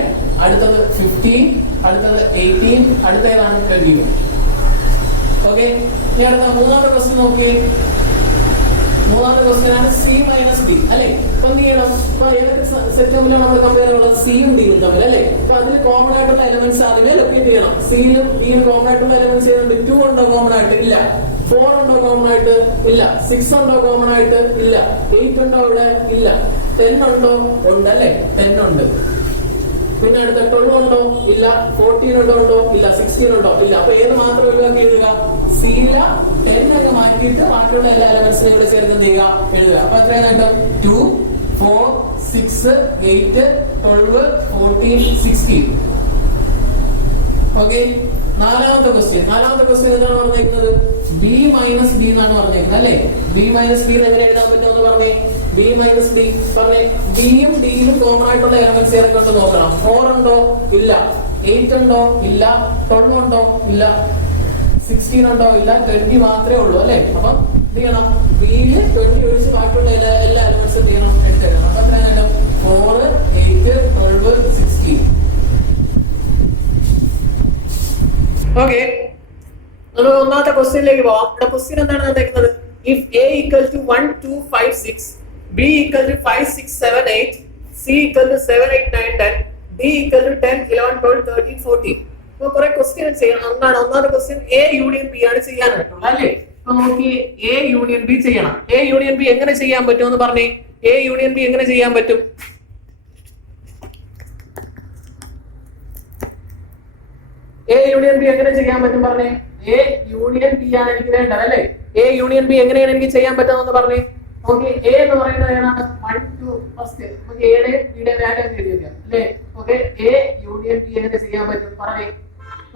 അടുത്തത് 15, അടുത്തത് 18, അടുത്ത ഏതാണ്? 20. ഓക്കെ, ഇനി അടുത്ത മൂന്നാമത്തെ ക്വസ്റ്റ്യൻ നോക്കിയേ. മൂന്നാമത്തെ ക്വസ്റ്റ്യൻ ആണ് സി മൈനസ് ഡി അല്ലെ? അപ്പൊ എന്ത് ചെയ്യണം? ഇപ്പൊ ഏതൊക്കെ സെറ്റ് തമ്മിലാണ് നമ്മൾ കമ്പയർ ചെയ്യുന്നത്? സിയും ഡിയും തമ്മിൽ അല്ലെ? അപ്പൊ അതിൽ കോമൺ ആയിട്ടുള്ള എലമെന്റ്സ് ആദ്യമേ ലൊക്കേറ്റ് ചെയ്യണം. സിയിലും ഡിയും കോമൺ ആയിട്ടുള്ള എലമെന്റ്സ് ചെയ്യുന്നുണ്ട്. 2 ഉണ്ടോ കോമൺ ആയിട്ട്? ഇല്ല. 4 ഉണ്ടോ കോമൺ ആയിട്ട്? ഇല്ല. 6 ഉണ്ടോ കോമൺ ആയിട്ട്? ഇല്ല. 8 ഉണ്ടോ ഇവിടെ? ഇല്ല. 10 ഉണ്ടോ? ഉണ്ട് അല്ലെ? 10 ഉണ്ട്. പിന്നെ അടുത്ത 12 ഉണ്ടോ? ഇല്ല. 14 ഉണ്ടോ? ഇല്ല. 16 ഉണ്ടോ? ഇല്ല. അപ്പൊ ഏത് മാത്രം ഒഴിവാക്കി എഴുതുക? സീല 10 ഒക്കെ മാറ്റിയിട്ട് ബാക്കിയുള്ള എല്ലാ എലമെന്റ്സിനെയും കൂടെ ചേർത്ത് എന്ത് ചെയ്യുക? എഴുതുക. അപ്പൊ എത്രയാണ്? 2, 4, 6, 8, 12, 14, 16. ഓക്കെ, നാലാമത്തെ ക്വസ്റ്റ്യൻ എന്താണ് പറഞ്ഞിരിക്കുന്നത്? ബി മൈനസ് ഡി എന്നാണ് പറഞ്ഞിരിക്കുന്നത് അല്ലെ? ബി മൈനസ് ഡി എങ്ങനെ എഴുതാൻ പറ്റുമെന്ന് പറഞ്ഞേ? ബി മൈനസ് ഡി പറഞ്ഞേ. ബിയും ഡിയിലും കോമൺ ആയിട്ടുള്ള എലമെന്റ്സ് ഏതൊക്കെ ഉണ്ട് നോക്കണം. 4 ഉണ്ടോ? ഇല്ല. 8 ഉണ്ടോ? ഇല്ല. 12 ഉണ്ടോ? ഇല്ല. 16 ഉണ്ടോ? ഇല്ല. 20 മാത്രമേ ഉള്ളൂ അല്ലെ? അപ്പൊ എന്ത് ചെയ്യണം? ബിയില് 20 ഒഴിച്ച് ബാക്കിയുള്ള എല്ലാ എലമെന്റ്സും എന്ത് ചെയ്യണം? എടുത്തെഴുതണം. അപ്പൊ എത്രയാണ്? 4, 8, 12, 16. ഓക്കെ, ഒന്നാമത്തെ ക്വസ്റ്റ്യനിലേക്ക് പോവാം. ഇവിടെ ക്വസ്റ്റ്യൻ എന്താണ് തന്നിരിക്കുന്നത്? If A equal to 1, 2, 5, 6, B equal to 5, 6, 7, 8, C equal to 7, 8, 9, 10, D equal to 10, 11, 12, 13, 14. അപ്പൊ കുറെ ക്വസ്റ്റ്യൻ ചെയ്യണം. ഒന്നാമത്തെ ക്വസ്റ്റ്യൻ എ യൂണിയൻ ബി ആണ് ചെയ്യാനായിട്ടുള്ളത് അല്ലേ? അപ്പൊ നോക്കി, എ യൂണിയൻ ബി ചെയ്യണം. എ യൂണിയൻ ബി എങ്ങനെ ചെയ്യാൻ പറ്റും എന്ന് പറഞ്ഞേ? എ യൂണിയൻ ബി എങ്ങനെ ചെയ്യാൻ പറ്റും? എ യൂണിയൻ ബി എങ്ങനെ ചെയ്യാൻ പറ്റും പറഞ്ഞേ? എ യൂണിയൻ ബി ആണ് എനിക്ക് വേണ്ടത് അല്ലെ? എ യൂണിയൻ ബി എങ്ങനെയാണ് എനിക്ക് ചെയ്യാൻ പറ്റുമെന്ന് പറഞ്ഞേ? ഓക്കെ, എ എന്ന് പറയുന്നത് ഏതാണ്? 1, 2. ഫസ്റ്റ് നമുക്ക് എയുടെ ബിയുടെ വാല്യൂ എഴുതി വെക്കാം അല്ലേ? ഓക്കെ, എ യൂണിയൻ ബി എങ്ങനെ ചെയ്യാൻ പറ്റും പറഞ്ഞേ?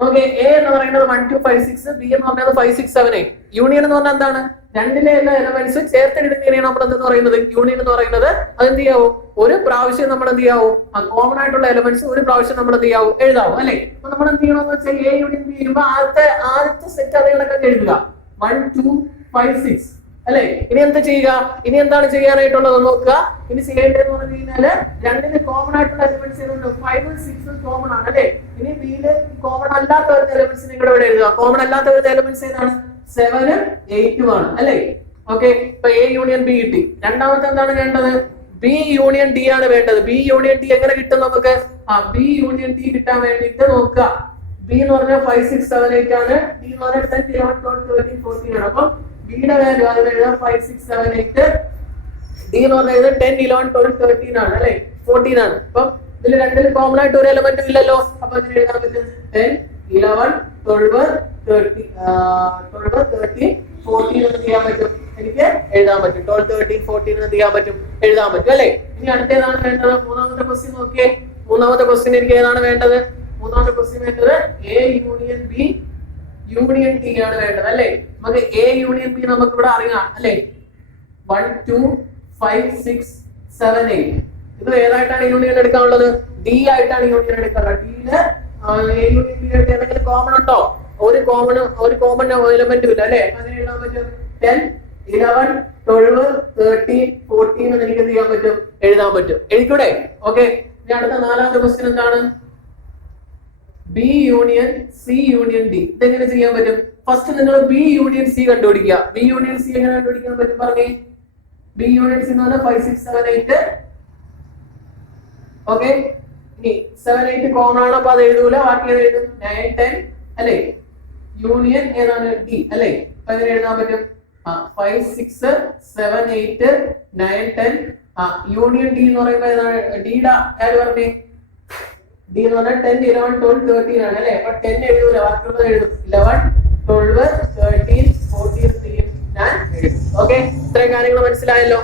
ഓക്കെ, എ എന്ന് പറയുന്നത് 1, 2, 5, 6, ബി എന്ന് പറയുന്നത് 5, 6, 7, 8. യൂണിയൻ എന്ന് പറഞ്ഞാൽ എന്താണ്? രണ്ടിലെ എല്ലാ എലമെന്റ്സ് ചേർത്തെടുക്കുന്നതിനെയാണ് നമ്മൾ എന്തെന്ന് പറയുന്നത്? യൂണിയൻ എന്ന് പറയുന്നത്. അതെന്ത് ചെയ്യാവും? ഒരു പ്രാവശ്യം നമ്മൾ എന്ത് ചെയ്യാവും? കോമൺ ആയിട്ടുള്ള എലമെന്റ്സ് ഒരു പ്രാവശ്യം നമ്മൾ എന്ത് ചെയ്യാവും? എഴുതാവും അല്ലെ? അപ്പൊ നമ്മൾ എന്ത് ചെയ്യണമെന്ന് വെച്ചാൽ എ യൂണിയൻ ബി ചെയ്യുമ്പോൾ ആദ്യത്തെ സെറ്റ് അതേ കണക്കൊക്കെ എഴുതുക. 1, 2, 5, 6 അല്ലെ? ഇനി എന്താ ചെയ്യുക? ഇനി എന്താണ് ചെയ്യാനായിട്ടുള്ളത് നോക്കുക. ഇനി ചെയ്യേണ്ടതെന്ന് പറഞ്ഞു കഴിഞ്ഞാല് രണ്ടിന് കോമൺ ആയിട്ടുള്ള എലമെന്റ്സ് ഏതുണ്ട്? 5ഉം 6ഉം കോമൺ ആണ് അല്ലെ? ഇനി ബിയില് കോമൺ അല്ലാത്ത ഒരു എലമെന്റ്സിനെ കൂടെ ഇവിടെ എഴുതുക. കോമൺ അല്ലാത്ത ഒരു എലമെന്റ്സ് ഏതാണ്? 7ഉം 8ഉം ആണ് അല്ലെ? ഓക്കെ, ഇപ്പൊ എ യൂണിയൻ ബി കിട്ടി. രണ്ടാമത്തെ എന്താണ് വേണ്ടത്? ബി യൂണിയൻ ഡി ആണ് വേണ്ടത്. ബി യൂണിയൻ ഡി എങ്ങനെ കിട്ടും നമുക്ക്? ബി യൂണിയൻ ഡി കിട്ടാൻ വേണ്ടിയിട്ട് നോക്കുക. ബി എന്ന് പറഞ്ഞാൽ 5, 6, 7, 8 ആണ്. ഡി എന്ന് പറഞ്ഞാൽ 10, 11, 12, 13, 14 ആണ്. അപ്പൊ ബിയുടെ വാല്യൂ അതിൽ എഴുതാം 5, 6, 7, 8. ഡി എന്ന് പറഞ്ഞത് 10, 11, 12, 13 ആണ് അല്ലെ, 14 ആണ്. അപ്പൊ ഇതിൽ രണ്ടിൽ കോമൺ ആയിട്ട് ഒരു എലമെന്റും ഇല്ലല്ലോ. അപ്പൊ ഇതിന് എഴുതാൻ പറ്റും 10, 11, 12, 13, 14 എന്ന് ചെയ്യാൻ പറ്റും. എനിക്ക് എഴുതാൻ പറ്റും 12, 13, 14 എന്ന് ചെയ്യാൻ പറ്റും, എഴുതാൻ പറ്റും അല്ലെ. ഇനി അടുത്ത ഏതാണ് വേണ്ടത്? മൂന്നാമത്തെ ക്വസ്റ്റ്യൻ നോക്കിയേ. മൂന്നാമത്തെ ക്വസ്റ്റ്യൻ എനിക്ക് ഏതാണ് വേണ്ടത്? മൂന്നാമത്തെ ക്വസ്റ്റ്യൻ വേണ്ടത് A union B union D ആണ് വേണ്ടത് അല്ലെ. നമുക്ക് എ യൂണിയൻ ബി നമുക്ക് ഇവിടെ അറിയാം അല്ലെ. 1, 2, 5, 6, 7, 8 ഇത് ഏതായിട്ടാണ് യൂണിയൻ എടുക്കാനുള്ളത്? ഡി ആയിട്ടാണ് യൂണിയൻ എടുക്കാനുള്ളത്. ഡിയില് എ യൂണിയൻ ബി ആയിട്ട് ഏതെങ്കിലും കോമൺ ഉണ്ടോ? ഒരു കോമൺ എലമെന്റും ഇല്ല അല്ലെ. അങ്ങനെ എഴുതാൻ പറ്റും 10, 11, 12, 13, 14 എന്ന് എനിക്ക് എന്ത് ചെയ്യാൻ പറ്റും? എഴുതാൻ പറ്റും. എഴുതിക്കൂടെ? ഓക്കെ. ഇനി അടുത്ത നാലാമത്തെ ക്വസ്റ്റ്യൻ എന്താണ്? B union C union D. ഇതെങ്ങനെ ചെയ്യാൻ പറ്റും? ഫസ്റ്റ് നിങ്ങൾ ബി യൂണിയൻ സി കണ്ടുപിടിക്കുക. ബി യൂണിയൻ സി എങ്ങനെ കണ്ടുപിടിക്കാൻ പറ്റും പറഞ്ഞേ? ബി യൂണിയൻ സി എന്ന് പറഞ്ഞാൽ 5, 6, 7, 8. ഓക്കെ. ഇനി 7, 8 കോമൺ ആണ്, അപ്പൊ അത് എഴുതൂല. ബാക്കി ഏത് എഴുതും? 9, 10 അല്ലെ. യൂണിയൻ ഏതാണ്? ഡി അല്ലെ. അപ്പൊ എങ്ങനെ എഴുതാൻ പറ്റും? 5, 6, 7, 8, 9, 10. യൂണിയൻ ഡി എന്ന് പറയുമ്പോ ഏതാണ്? ഡിയുടെ ആര് പറഞ്ഞേ? ഡി എന്ന് പറഞ്ഞാൽ 10, 11, 12, 13 ആണ് അല്ലെ. അപ്പൊ 10 എഴുതൂല, ബാക്കിയുള്ളത് എഴുതും. 11, 12, 13, 14 ഞാൻ എഴുതും. ഓക്കെ. ഇത്രയും കാര്യങ്ങൾ മനസ്സിലായല്ലോ.